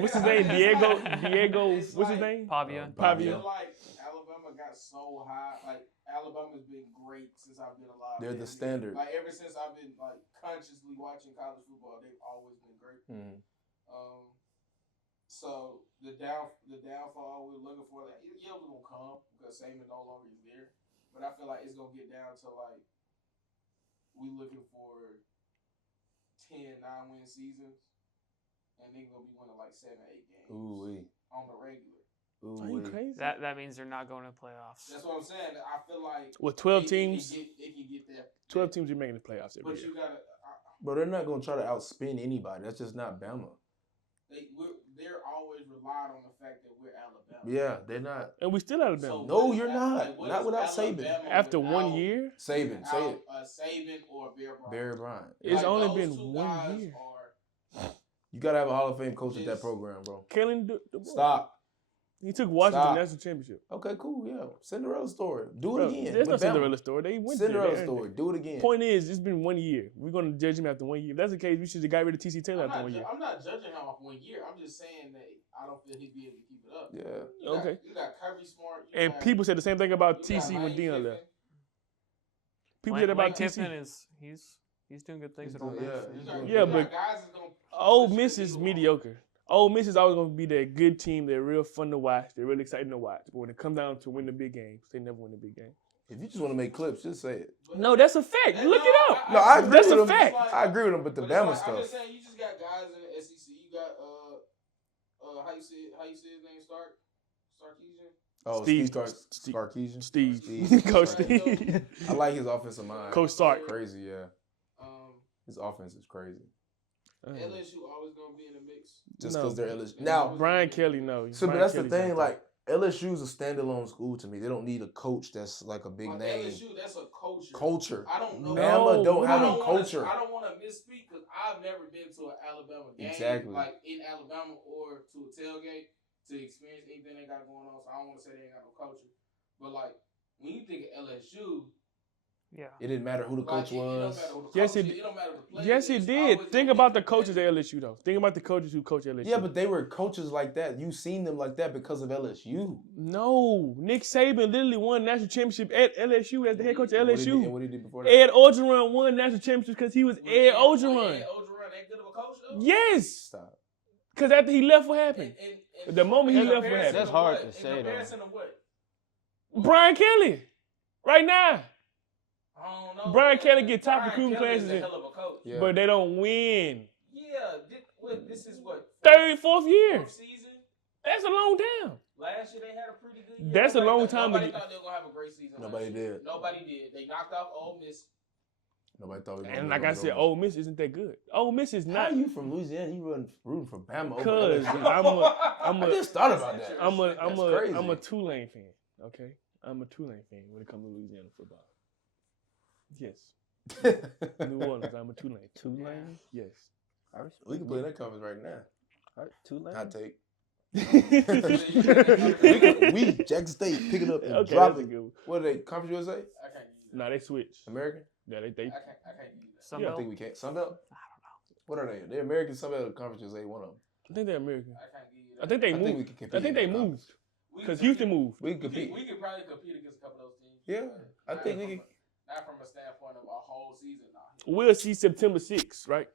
What's his name? Diego. It's What's his like- name? Pavia. I Pavia. feel like Alabama got so high. Like Alabama's been great since I've been alive. They're the standard. Like ever since I've been like consciously watching college football, they've always been great. Mhm. So the downfall we're looking for, like, yeah, we're gonna come because Saban no longer is there. But I feel like it's gonna get down to like we looking for 10 9-win seasons, and they're gonna be winning like 7 8 games Ooh wee. on the regular. Ooh Are you wee. crazy? That means they're not going to playoffs. That's what I'm saying. I feel like With 12 it teams, can get there. 12 teams, you're making the playoffs every But year. you gotta. Bro, they're not gonna try to outspin anybody. That's just not Bama. They're always relied on the fact that we're Alabama. Yeah, they're not. And we still Alabama. So No, what is you're Al- not. like, what Not is without Saban. Alabama After 1 without- year, Saban, say it. Saban or Bear Bryant. Barry Bryant. it's Like, only those been two 1 guys year. are- You gotta have a Hall of Fame coach at that Just- program, bro. Kellen, Stop. He took Washington Stop. to the national championship. Okay, cool. Yeah, Cinderella story. Do it Bro, again. there's no with Bama. Cinderella story. They went Cinderella there. story. Do it again. Point is, it's been 1 year. We're going to judge him after 1 year. If that's the case, we should have got rid of TC Taylor after 1 year. I'm not judging him off 1 year. I'm just saying that I don't feel he'd be able to keep it up. Yeah. You got- Okay. You got Kirby Smart. You And got- people said the same thing about you got TC when Lane Dion Kiffin. left. People Lane said about Kiffin TC. he's doing good things He's at Ole doing- Miss. yeah, he's You got- doing Yeah, you but got guys that's gonna Ole push Miss the is needle mediocre. Ole Miss is always going to be that good team. They're real fun to watch. They're really exciting to watch. But when it comes down to win the big games, they never win the big game. If you just want to make clips, just say it. But- No, that's a fact. And Look no, it up. No, I agree That's with a him. fact. I agree with him, but the But it's Bama like, I'm just stuff. saying, you just got guys in the SEC. You got how you say his name? Sarkisian. Oh, Steve- Steve Sarkisian. Steve. Coach Steve. Steve. I like his offensive mind. Coach Sark. Crazy, yeah. Um, His offense is crazy. LSU always gonna be in the mix. Just No. because they're LSU. Now, Brian Kelly, no. so but Brian that's Kelly's the thing. not Like LSU's a standalone school to me. They don't need a coach that's like a big Like name. LSU, that's a culture. Culture. I don't know. Bama don't have I a don't culture. I don't want to misspeak because I've never been to an Alabama game, Exactly. like in Alabama or to a tailgate to experience anything they got going on. So I don't want to say they ain't got no culture, but like when you think of LSU, Yeah. It didn't matter who the like, coach it don't was. matter who the Yes, coach it- is, don't matter the players. Yes, it It's did. always Think gonna about be the coaches at competitive. LSU, though. Think about the coaches who coach LSU. Yeah, but they were coaches like that. You seen them like that because of LSU. No. Nick Saban literally won national championship at LSU as the head coach at And what he did- and LSU. what he did before that? Ed Orgeron won national championships because he was Was Ed Ed Orgeron. Orgeron that good of a coach though? Yes. Stop. Because after he left, what happened? And The moment he in left, what comparison happened? That's to hard what? to In say, though. comparison to what? Brian Kelly. Right now. I don't know. Brian man. Kelly get top Brian recruiting Kelly is classes a in- hell of a coach. Yeah. But they don't win. Yeah, this is what? Third, fourth year. Fourth season? That's a long time. Last year they had a pretty good year. That's a long time Nobody to thought they were going to have a great season. Nobody last year. did. Nobody did. They knocked off Ole Miss. Nobody thought we were And gonna like I said, Ole Miss isn't that good. Ole Miss is How not. you from Louisiana? You rooting for Bama over Cause LSU? I'm I a just thought about that. I'm crazy. a Tulane fan. Okay, I'm a Tulane fan when it comes to Louisiana football. Yes, New Orleans. I'm a Tulane. Tulane. Yes. I respect We can play that conference right now. All right, Tulane. Hot take. Okay, we Jackson State pick it up and that's drop a it. good one. What are they? Conference USA? I can't give you that. Nah, they switch. American? Yeah, they I can't give you that. Sun I Belt? think we can't. Sunbelt? I don't know. What are they? They're American Sunbelt Conference USA. One of them. I think they're American. I can't give you that. I think they I think we moved. can compete. I think they in that moved We because could Houston compete- moved. We can compete. We could probably compete against a couple of those teams. Yeah, I Not think we from can. Not from a standpoint of a whole season, nah. We'll see September 6th, right?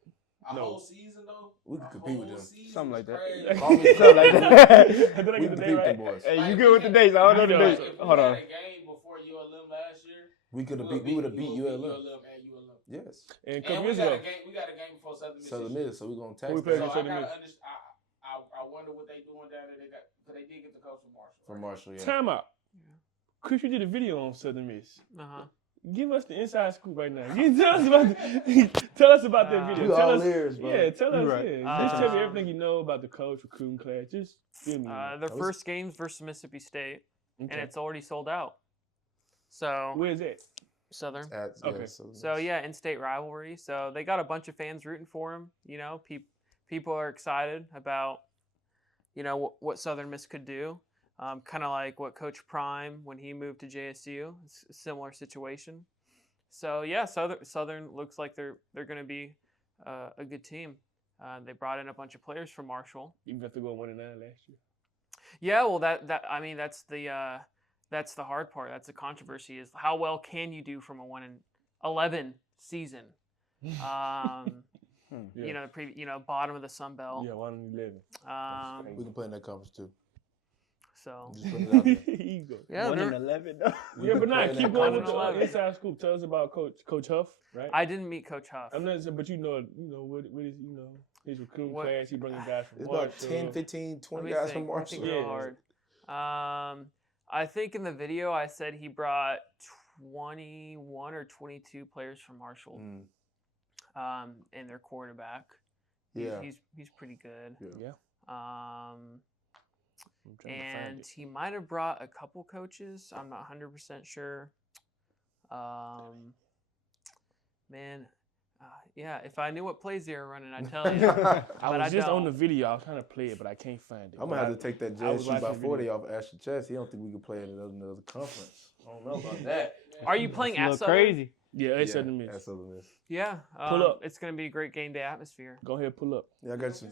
A No. whole season though. We could A compete with whole them. season Something is like that. crazy. Call me Something like that. Did I We get can the compete name with right? them boys. Hey, Like, you we good with the had- dates? I don't know we the know. dates. If we Hold had on. a game before ULM last year, We could have we'll beat. We would have beat ULM ULM. and ULM. Yes. And a And couple we years got ago, a game. We got a game before Southern Miss. Southern this year. Miss. So we're gonna tax Who we played them So I Southern gotta Miss. understand. I wonder what they doing down there. Because they did get the coach from Marshall. from Marshall. Yeah. time out. Chris, you did a video on Southern Miss. Uh-huh. Give us the inside scoop right now. Tell us about that video. We Tell all us, ears, bro. yeah, tell us. You right. Yeah. Just tell me Um, everything you know about the coach, recruiting class. Just fill me. in. Their first game's versus Mississippi State, Okay. and it's already sold out. So Where's that? Southern. Okay. So yeah, in-state rivalry. So they got a bunch of fans rooting for him. You know, people are excited about, you know, what Southern Miss could do. Kind of like what Coach Prime when he moved to JSU. It's a similar situation. So yeah, Southern looks like they're going to be a good team. They brought in a bunch of players from Marshall. Even after going 1-9 last year. Yeah, well, I mean that's the hard part. That's the controversy is how well can you do from a 1-11 season? Yeah. You know, bottom of the Sun Belt. Yeah, 1-11. We can play in that conference too. So Just put it out there. Here you go. yeah, 1-11 though. We Yeah, can but play now in keep that going conference. into 11. inside scoop. Tell us about Coach Huff, right? I didn't meet Coach Huff. I'm not saying, but you know what is his recruiting What- class. He bringing guys from It's about Marshall. 10, 15, 20 Let me guys think. from Let me think Marshall. real Yeah. hard. I think in the video I said he brought 21 or 22 players from Marshall. Mm. And their quarterback. Yeah. He's pretty good. Yeah. I'm trying to find And it. he might have brought a couple coaches. I'm not 100% sure. Man, yeah, if I knew what plays they were running, I'd tell you. I but was I just on the don't. video. I was trying to play it, but I can't find it. I'm gonna have to take that I was JSU by watching the 40 video. off Ashton Chest. He don't think we can play in another conference. I don't know about that. Are you playing at Look Southern? crazy. Yeah, it's Southern Miss. That's Southern Miss. Yeah. Pull up. It's going to be a great game day atmosphere. Go ahead, pull up. Yeah, I got you some.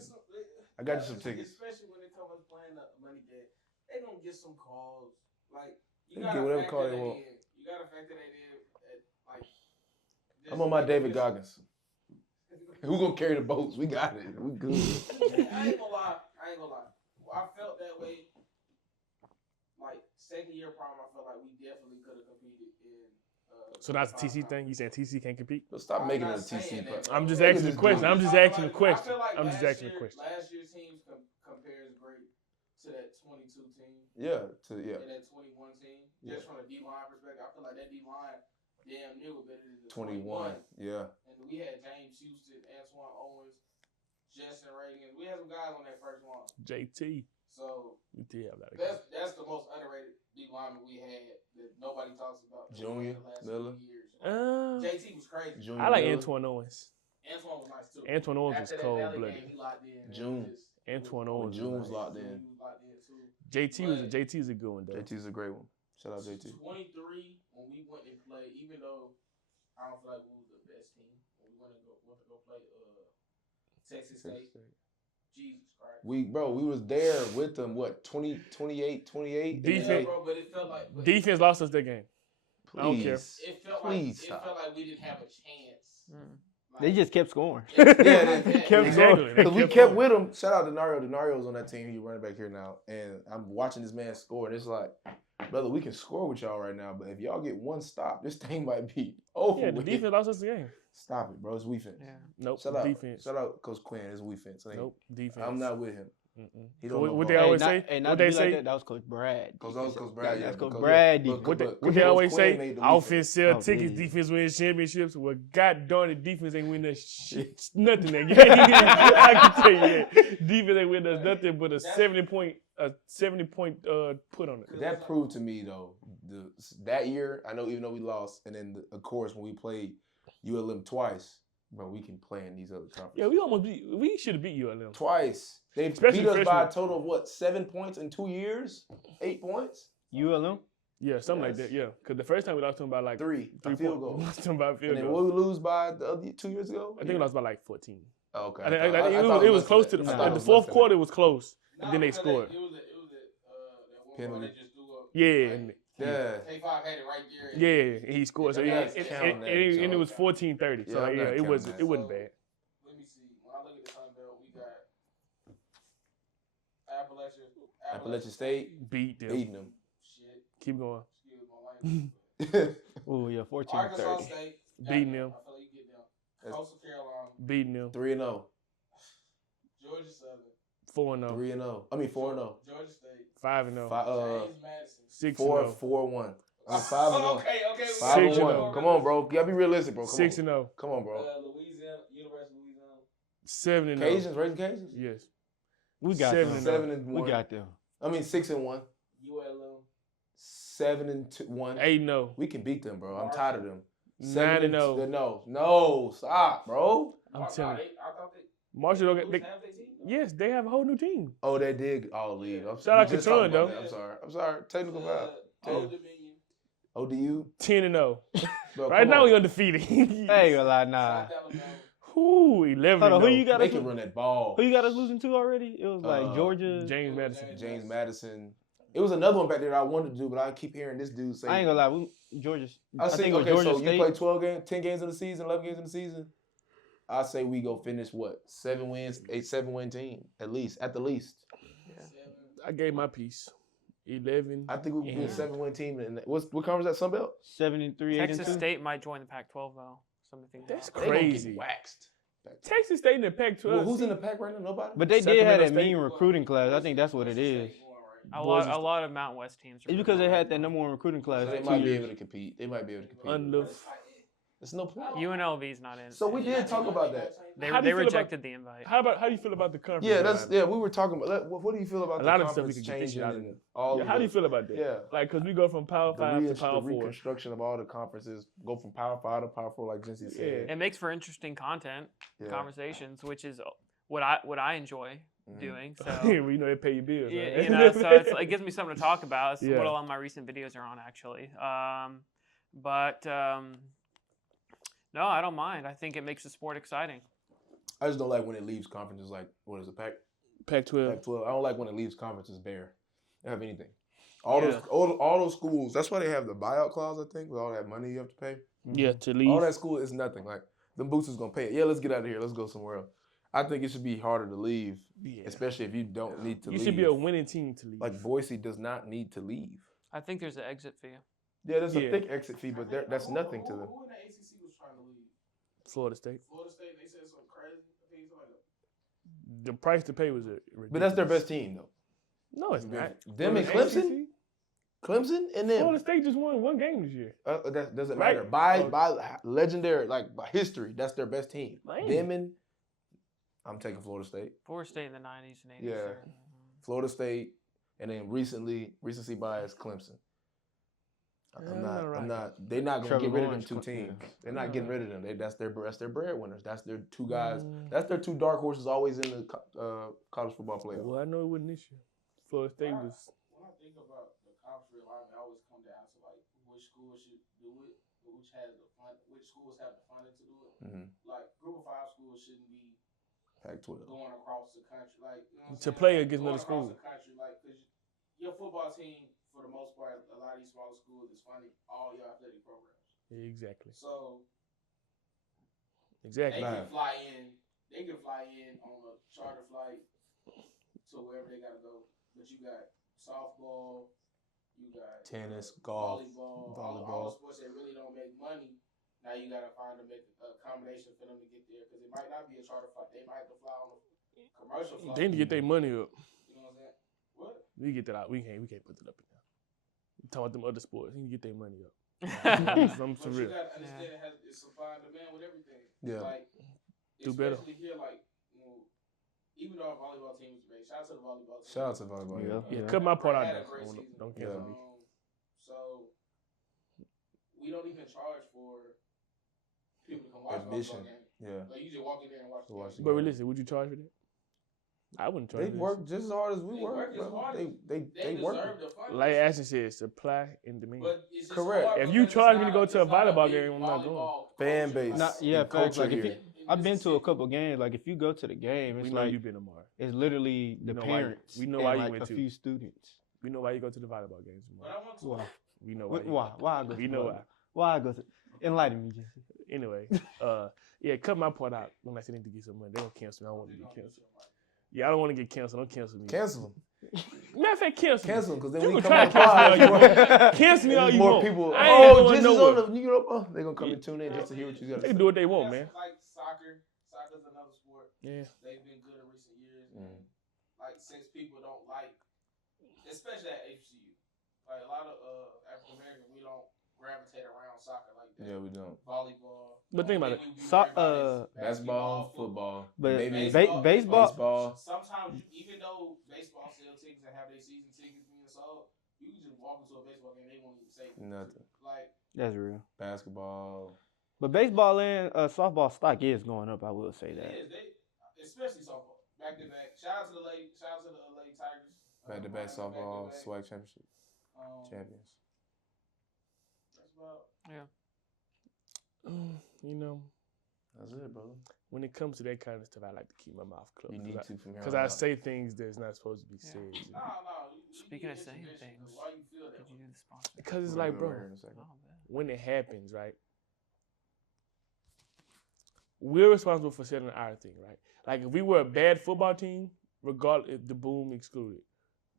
I got you some tickets. Especially when it comes to playing the money game, they gonna get some calls. Like you They gotta get whatever factor call they that want. in. You gotta factor that in. Like I'm on my David Goggins. Who gonna carry the boats? We got it. We good. I ain't gonna lie. I felt that way. Like second year prom, I felt like we definitely could have competed in. So that's a TC thing. You saying TC can't compete? But stop I'm making not it a TC. saying that. I'm just Niggas asking the is question. doing I'm it. just asking the I question. feel like I'm just asking the question. Last year's teams compares great to that 22 team Yeah. and that 21 team. Yeah. Just from a D line perspective, I feel like that D line damn near was better than the 21. Yeah. And we had James Houston, Antoine Owens, Justin Reagan. We had some guys on that first one. JT. So We did have a lot of guys. that's the most underrated D lineman we had that nobody talks about. Junior, in the last Miller. few years. Uh, JT was crazy. Junior I like Miller. Antoine Owens. Antoine was nice too. Antoine Owens After was that cold Valley blooded. game, he locked in. June. Antoine When Owens. June was was locked He in. was locked in too. JT's a good one though. JT's a great one. Shout out JT. 23 when we went and played, even though I don't feel like we was the best team when we went to go play Texas State. Jesus Christ. We was there with them. What 20, 28, 28. Defense. Yeah, bro, but it felt like Defense lost us that game. Please. I don't care. It felt Please like stop. it felt like we didn't have a chance. Like, They just kept scoring. Yeah, they kept exactly. going. Because we Kept kept going. with him. Shout out to Denario. Denario's on that team. He's running back here now. And I'm watching this man score. And it's like, brother, we can score with y'all right now. But if y'all get one stop, this thing might be over Yeah, the with. defense lost us the game. Stop it, bro. It's defense. Yeah. Nope. Shout out, Defense. shout out, Coach Quinn. It's defense. Nope. Defense. I'm not with him. Mm-mm. He So don't know what they ball. always not, say? Hey, not What to they be like say? that. That was Coach Brad. Cause that was defense. Coach Brad. That's Yeah, Coach because- Brad. yeah, defense. What they Coach always Quinn say? made the defense. Offense sell Oh, tickets, yeah. defense wins championships. Well, God darn it, defense ain't win us shit, nothing that game. I can tell you that. Defense ain't win us nothing but a 70-point put on it. That proved to me though, that year, I know even though we lost, and then of course when we played ULM twice, bro, we can play in these other conferences. Yeah, we should have beat ULM. Twice. They Especially beat us by a freshman. total of what, 7 points in 2 years? 8 points? ULM. Yeah, something like that. Yeah, because the first time we lost to them by like 3 3 field points. goals. We lost to them by a field And then goal. what we lose by the other 2 years ago? I think we lost by like 14. Oh, okay. I think it was close to the. The fourth quarter was close, and then they scored. It was that one Penalty. where they just threw up. Yeah, and, Yeah. K5 had it right there. and- yeah, and he scored. So Yeah, yeah, that's counting that, and it Joe. was 14-30. So Yeah, I'm yeah, not it counting wasn't that. it wasn't bad. Let me see. When I look at the Sun Belt, we got Appalachian State Beat them. beating them. Shit. Keep going. Excuse my language. Oh yeah, 14-30. Arkansas State. Beating them. I feel like you get them. Coastal Carolina. Beating them. 3-0. Georgia Southern. 4-0. 3-0. I mean 4-0. Georgia State. 5-0. James Madison. 6-0. 4-1. Oh, 5-1. okay. 5-1. Come on, bro. You gotta be realistic, bro. Come 6-0. on. Come on, bro. Louisiana, University of Louisiana. 7-0. Cajuns, Raising Cajuns? Yes. We got 7-0. them. 7-1. We got them. I mean 6-1. ULM. 7-1. 8-0. We can beat them, bro. I'm tired of them. 9-0. No, stop, bro. I'm telling you. I thought they Marshall don't get. lose half their team. Yes, they have a whole new team. Oh, they did all lead. I'm Shout out we just to talked Tron, about though. that. I'm sorry. Technical foul. Old Dominion. ODU. 10-0. Bro, Right come now on. we undefeated. I ain't gonna lie, nah. South Alabama. Ooh, 11. Hold on, who you got They us? can run that ball. Who you got us losing to already? It was like Georgia. James Madison. James Madison. It was another one back there that I wanted to do, but I keep hearing this dude say. I ain't gonna lie, Georgia. I think think it was okay, Georgia so State. you play 12 games, 10 games in the season, 11 games in the season. I say we go finish what? 7 wins, 7-win team at least, at the least. I gave my piece. 11. I think we can be a Yeah. 7-win team. And what conference is that? Sunbelt? 7-3, 8-2. Texas State might join the Pac-12 though. Something to think That's about. They gonna crazy. get waxed. Texas State in the Pac-12. Well, who's in the pack right now? Nobody. But they did Sacramento have that State. mean recruiting class. I think that's what it is. A Boise lot of Mountain West teams. are It's because they really had that number one recruiting class. So they 2 might be years. able to compete. They might be able to compete. Undef- There's no point. UNLV's not in. So we did talk about that. They, How do they you feel about- rejected the invite. How do you feel about the conference? Yeah, alignment? we were talking about. What do you feel about A the lot of stuff conference we could get this changing shit out of and there. all? Yeah, of how do you the- feel about that? Yeah. Like, because we go from Power 5 to Power 4. reconstruction of all the conferences, go from Power 5 to Power 4, like Jency said. It makes for interesting content, Yeah. conversations, which is what I enjoy Mhm. doing. So. Yeah, well, you know they pay your bills. Yeah, right? you know, so it gives me something to talk about. It's Yeah. what a lot of my recent videos are on, actually. No, I don't mind. I think it makes the sport exciting. I just don't like when it leaves conferences like, what is it, Pac-12. Pac-12. I don't like when it leaves conferences bare. They don't have anything. All Yeah. those all those schools, that's why they have the buyout clause, I think, with all that money you have to pay. Yeah, to leave. All that school is nothing. Like, them boosters going to pay it. Yeah, let's get out of here. Let's go somewhere else. I think it should be harder to leave, Yeah. especially if you don't need to You leave. should be a winning team to leave. Like, Boise does not need to leave. I think there's an exit fee. Yeah, there's Yeah. a thick exit fee, but that's nothing to them. Who in the ACC was trying to leave? Florida State. Florida State. They said something crazy. I think something like The price to pay was ridiculous. But that's their best team, though. No, it's not. Them and The Clemson? ACC? Clemson and them. Florida State just won one game this year. That doesn't Right. matter. By legendary, like by history, that's their best team. Man. Them and I'm taking Florida State. Florida State in the 90s and 80s. Yeah. Florida State, and then recency bias Clemson. I'm not. They're not gonna Trevor get rid of them Lawrence, two yeah. teams. They're not getting rid of them. That's their breadwinners. That's their two guys. Mm. That's their two dark horses always in the college football playoff. Well, I know it wasn't this year. Florida State was. when I think about the conference realignment, I always come down to like which schools should do it, which schools have the funding to do it. Mhm. Like Group of 5 schools shouldn't be Pac-12. going across the country, like you know what I'm To saying? play Like, against going another across school. the country, like because your football team, for the most part, a lot of these smaller schools is funding all your athletic programs. Yeah, exactly. So Exactly. they Nah. can fly in. They can fly in on a charter flight to wherever they gotta go. But you got softball, you got Tennis, golf, volleyball, all the volleyball. sports that really don't make money. Now you gotta find a combination for them to get there because it might not be a charter flight. They might have to fly on a commercial flight. They need to get their money up. You know what I'm saying? What? We get that out. We can't put that up in there. I'm talking about them other sports. They need to get their money up. I'm But for real. you gotta understand it's supply and demand with everything. Yeah. Like, Do better. especially here, like, even though our volleyball team is great, shout out to the volleyball team. Shout out to volleyball. Yeah, cut my part out Had a though. great season. Don't cancel me. So we don't even charge for people to come watch Admission. the volleyball game. Yeah. Like, you just walk in there and watch the game. But listen, would you charge for that? I wouldn't charge They for work just as hard as we They work, work as bro. hard as- They They work. deserve the funding. this. Like Ashton said, supply and demand. But it's just Correct. hard If you because charge it's me to not go to a it's not volleyball big game, I'm not going. volleyball Fan culture. base. Not, yeah, and facts. Like culture if here. you, I've been to a couple games. Like if you go to the game, We it's know like you've been tomorrow. it's literally the know why- parents. we know and why you like went a too. few students. We know why you go to the volleyball games But tomorrow. I want to. Why? We know why. Why I go to We know volleyball? why. Why I go to? Enlighten me, Jesse. Anyway, yeah, cut my part out when I said I need to get some money. They don't cancel me. I don't want to get canceled. Yeah, I don't want to get canceled. Don't cancel me. Cancel them. Matter of fact, cancel me. Cancel them because then You when you can come try on to the cancel me all you pod, want. Cancel me all you more want. people. I ain't Oh, going this is nowhere. on the you know. Oh, they gonna come and tune in just to hear what you got They to can say. do what they want, man. Like soccer. Soccer's another sport. Yeah. They've been good in recent years. Mm. Like, since people don't like, especially at HCU, like a lot of African Americans, we don't gravitate around soccer like that. Yeah, we don't. Volleyball. But think about it. Basketball, football, But maybe baseball. baseball. Sometimes, even though baseball sell tickets and have their season tickets being sold, you can just walk into a baseball game, they won't even say Nothing. like That's real. Basketball. But baseball and softball stock is going up. I will say it that. is. Especially softball, back to back. Shout out to the Lady Tigers. Back to back softball back-to-back. swag championship Um, champions. That's about. You know, That's it, brother. when it comes to that kind of stuff, I like to keep my mouth You closed. need to from here Because on I out. say things that's not supposed to be said. you know. No. Speaking of saying Education, things, why you feel that Did you way? do the sponsor? Because it's We're like, gonna do it bro, right here in a second. Oh, man. when it happens, right? We're responsible for setting our thing, right? Like if we were a bad football team, regardless if the boom excluded,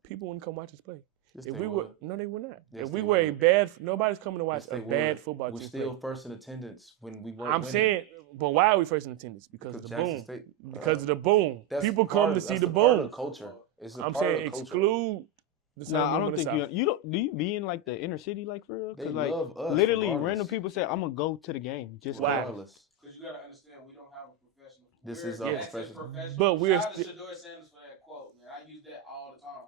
people wouldn't come watch us play. Yes, If they we were, would. no, they would not. Yes, If we they were a would. bad, nobody's coming to watch Yes, they a bad would. football We're team still play. first in attendance when we weren't I'm winning. saying, but why are we first in attendance? Because of the Jackson boom. State, Because of the boom. that's People part come to of- see that's the a part of boom. the culture. It's a I'm part of saying the culture. exclude the No, Southern I boom don't of the think South. you don't. Do you be in like the inner city like for real? They like love us literally regardless. random people say I'm gonna go to the game just Why? Regardless. Because you gotta understand, we don't have a professional. This We're is our active professional. But we're Shout out to sti- Shador Sanders for that quote, man. I use that all the time.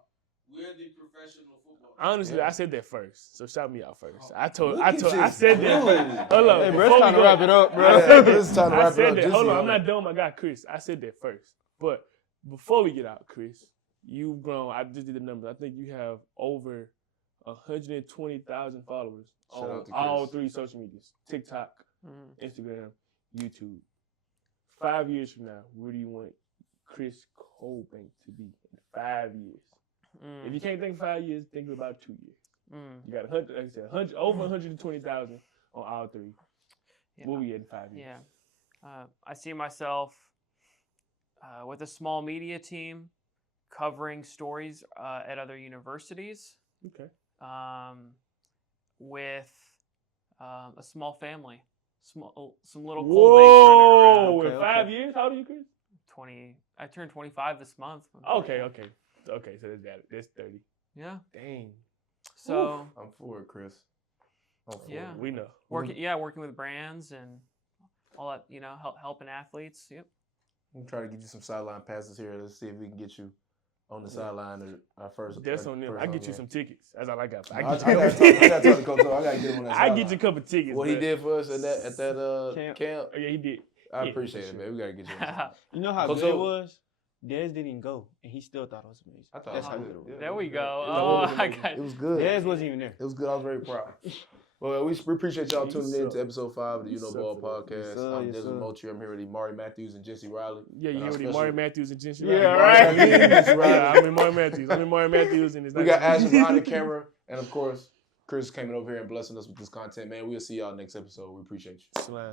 We're the professional football. Honestly, Yeah. I said that first, so shout me out first. Oh. I Look at I this said that. dude. Hold on, Hey, bro, before it's we time to go- wrap it up, bro. I said that. It's time to I wrap it said up. that. Jesse Hold on, on I'm it. not done with my guy Chris. I said that first. But before we get out, Chris, you've grown. I just did the numbers. I think you have over 120,000 followers Shout on out to all Chris. 3 social medias: TikTok, Mm. Instagram, YouTube. 5 years from now, where do you want Chris Colebank to be in 5 years? If you can't think 5 years, think about 2 years. You got 100, like I said, 100, over 120,000 on all 3. Yeah. Where we at in 5 years? Yeah. I see myself with a small media team covering stories at other universities Okay. with a small family, some little Colebanks Whoa! running around. In 5 years? How old are you, Chris? 20. I turned 25 this month. Okay. So that's 30. Yeah. Dang. So I'm for it, Chris. I'm for Yeah. it. We know. working with brands and all that, helping athletes. Yep. I'm trying to get you some sideline passes here. Let's see if we can get you on the sideline at our first. That's on them. first I home get you game. some tickets. That's all I got. I gotta talk to Coach. I gotta get him on that I get sideline. you a couple tickets. What he but- did for us at that camp. Oh, yeah, he did. I Yeah, appreciate for it, sure. man. We gotta get you. On that. You know how Coach good it O- was? Dez didn't go, and he still thought it was amazing. I thought That's it how was good good. it was. Yeah, There it we was go. good. Oh, It I got It was good. Dez wasn't even there. It was good. I was very proud. Well, we appreciate y'all You tuning in suck. to episode 5 of the You You Know suck Ball for that. podcast. Yes, sir. I'm Yes, Desmond sir. Moultrie. I'm here with Mari Matthews and Jesse Riley. Yeah, you And our heard special- Maury Matthews and Jesse Yeah, Riley. right. Jesse Riley. Yeah, I'm in Maury Matthews. And it's We not- got Ashton behind the camera. And of course, Chris coming over here and blessing us with this content. Man, we'll see y'all next episode. We appreciate you. Slime.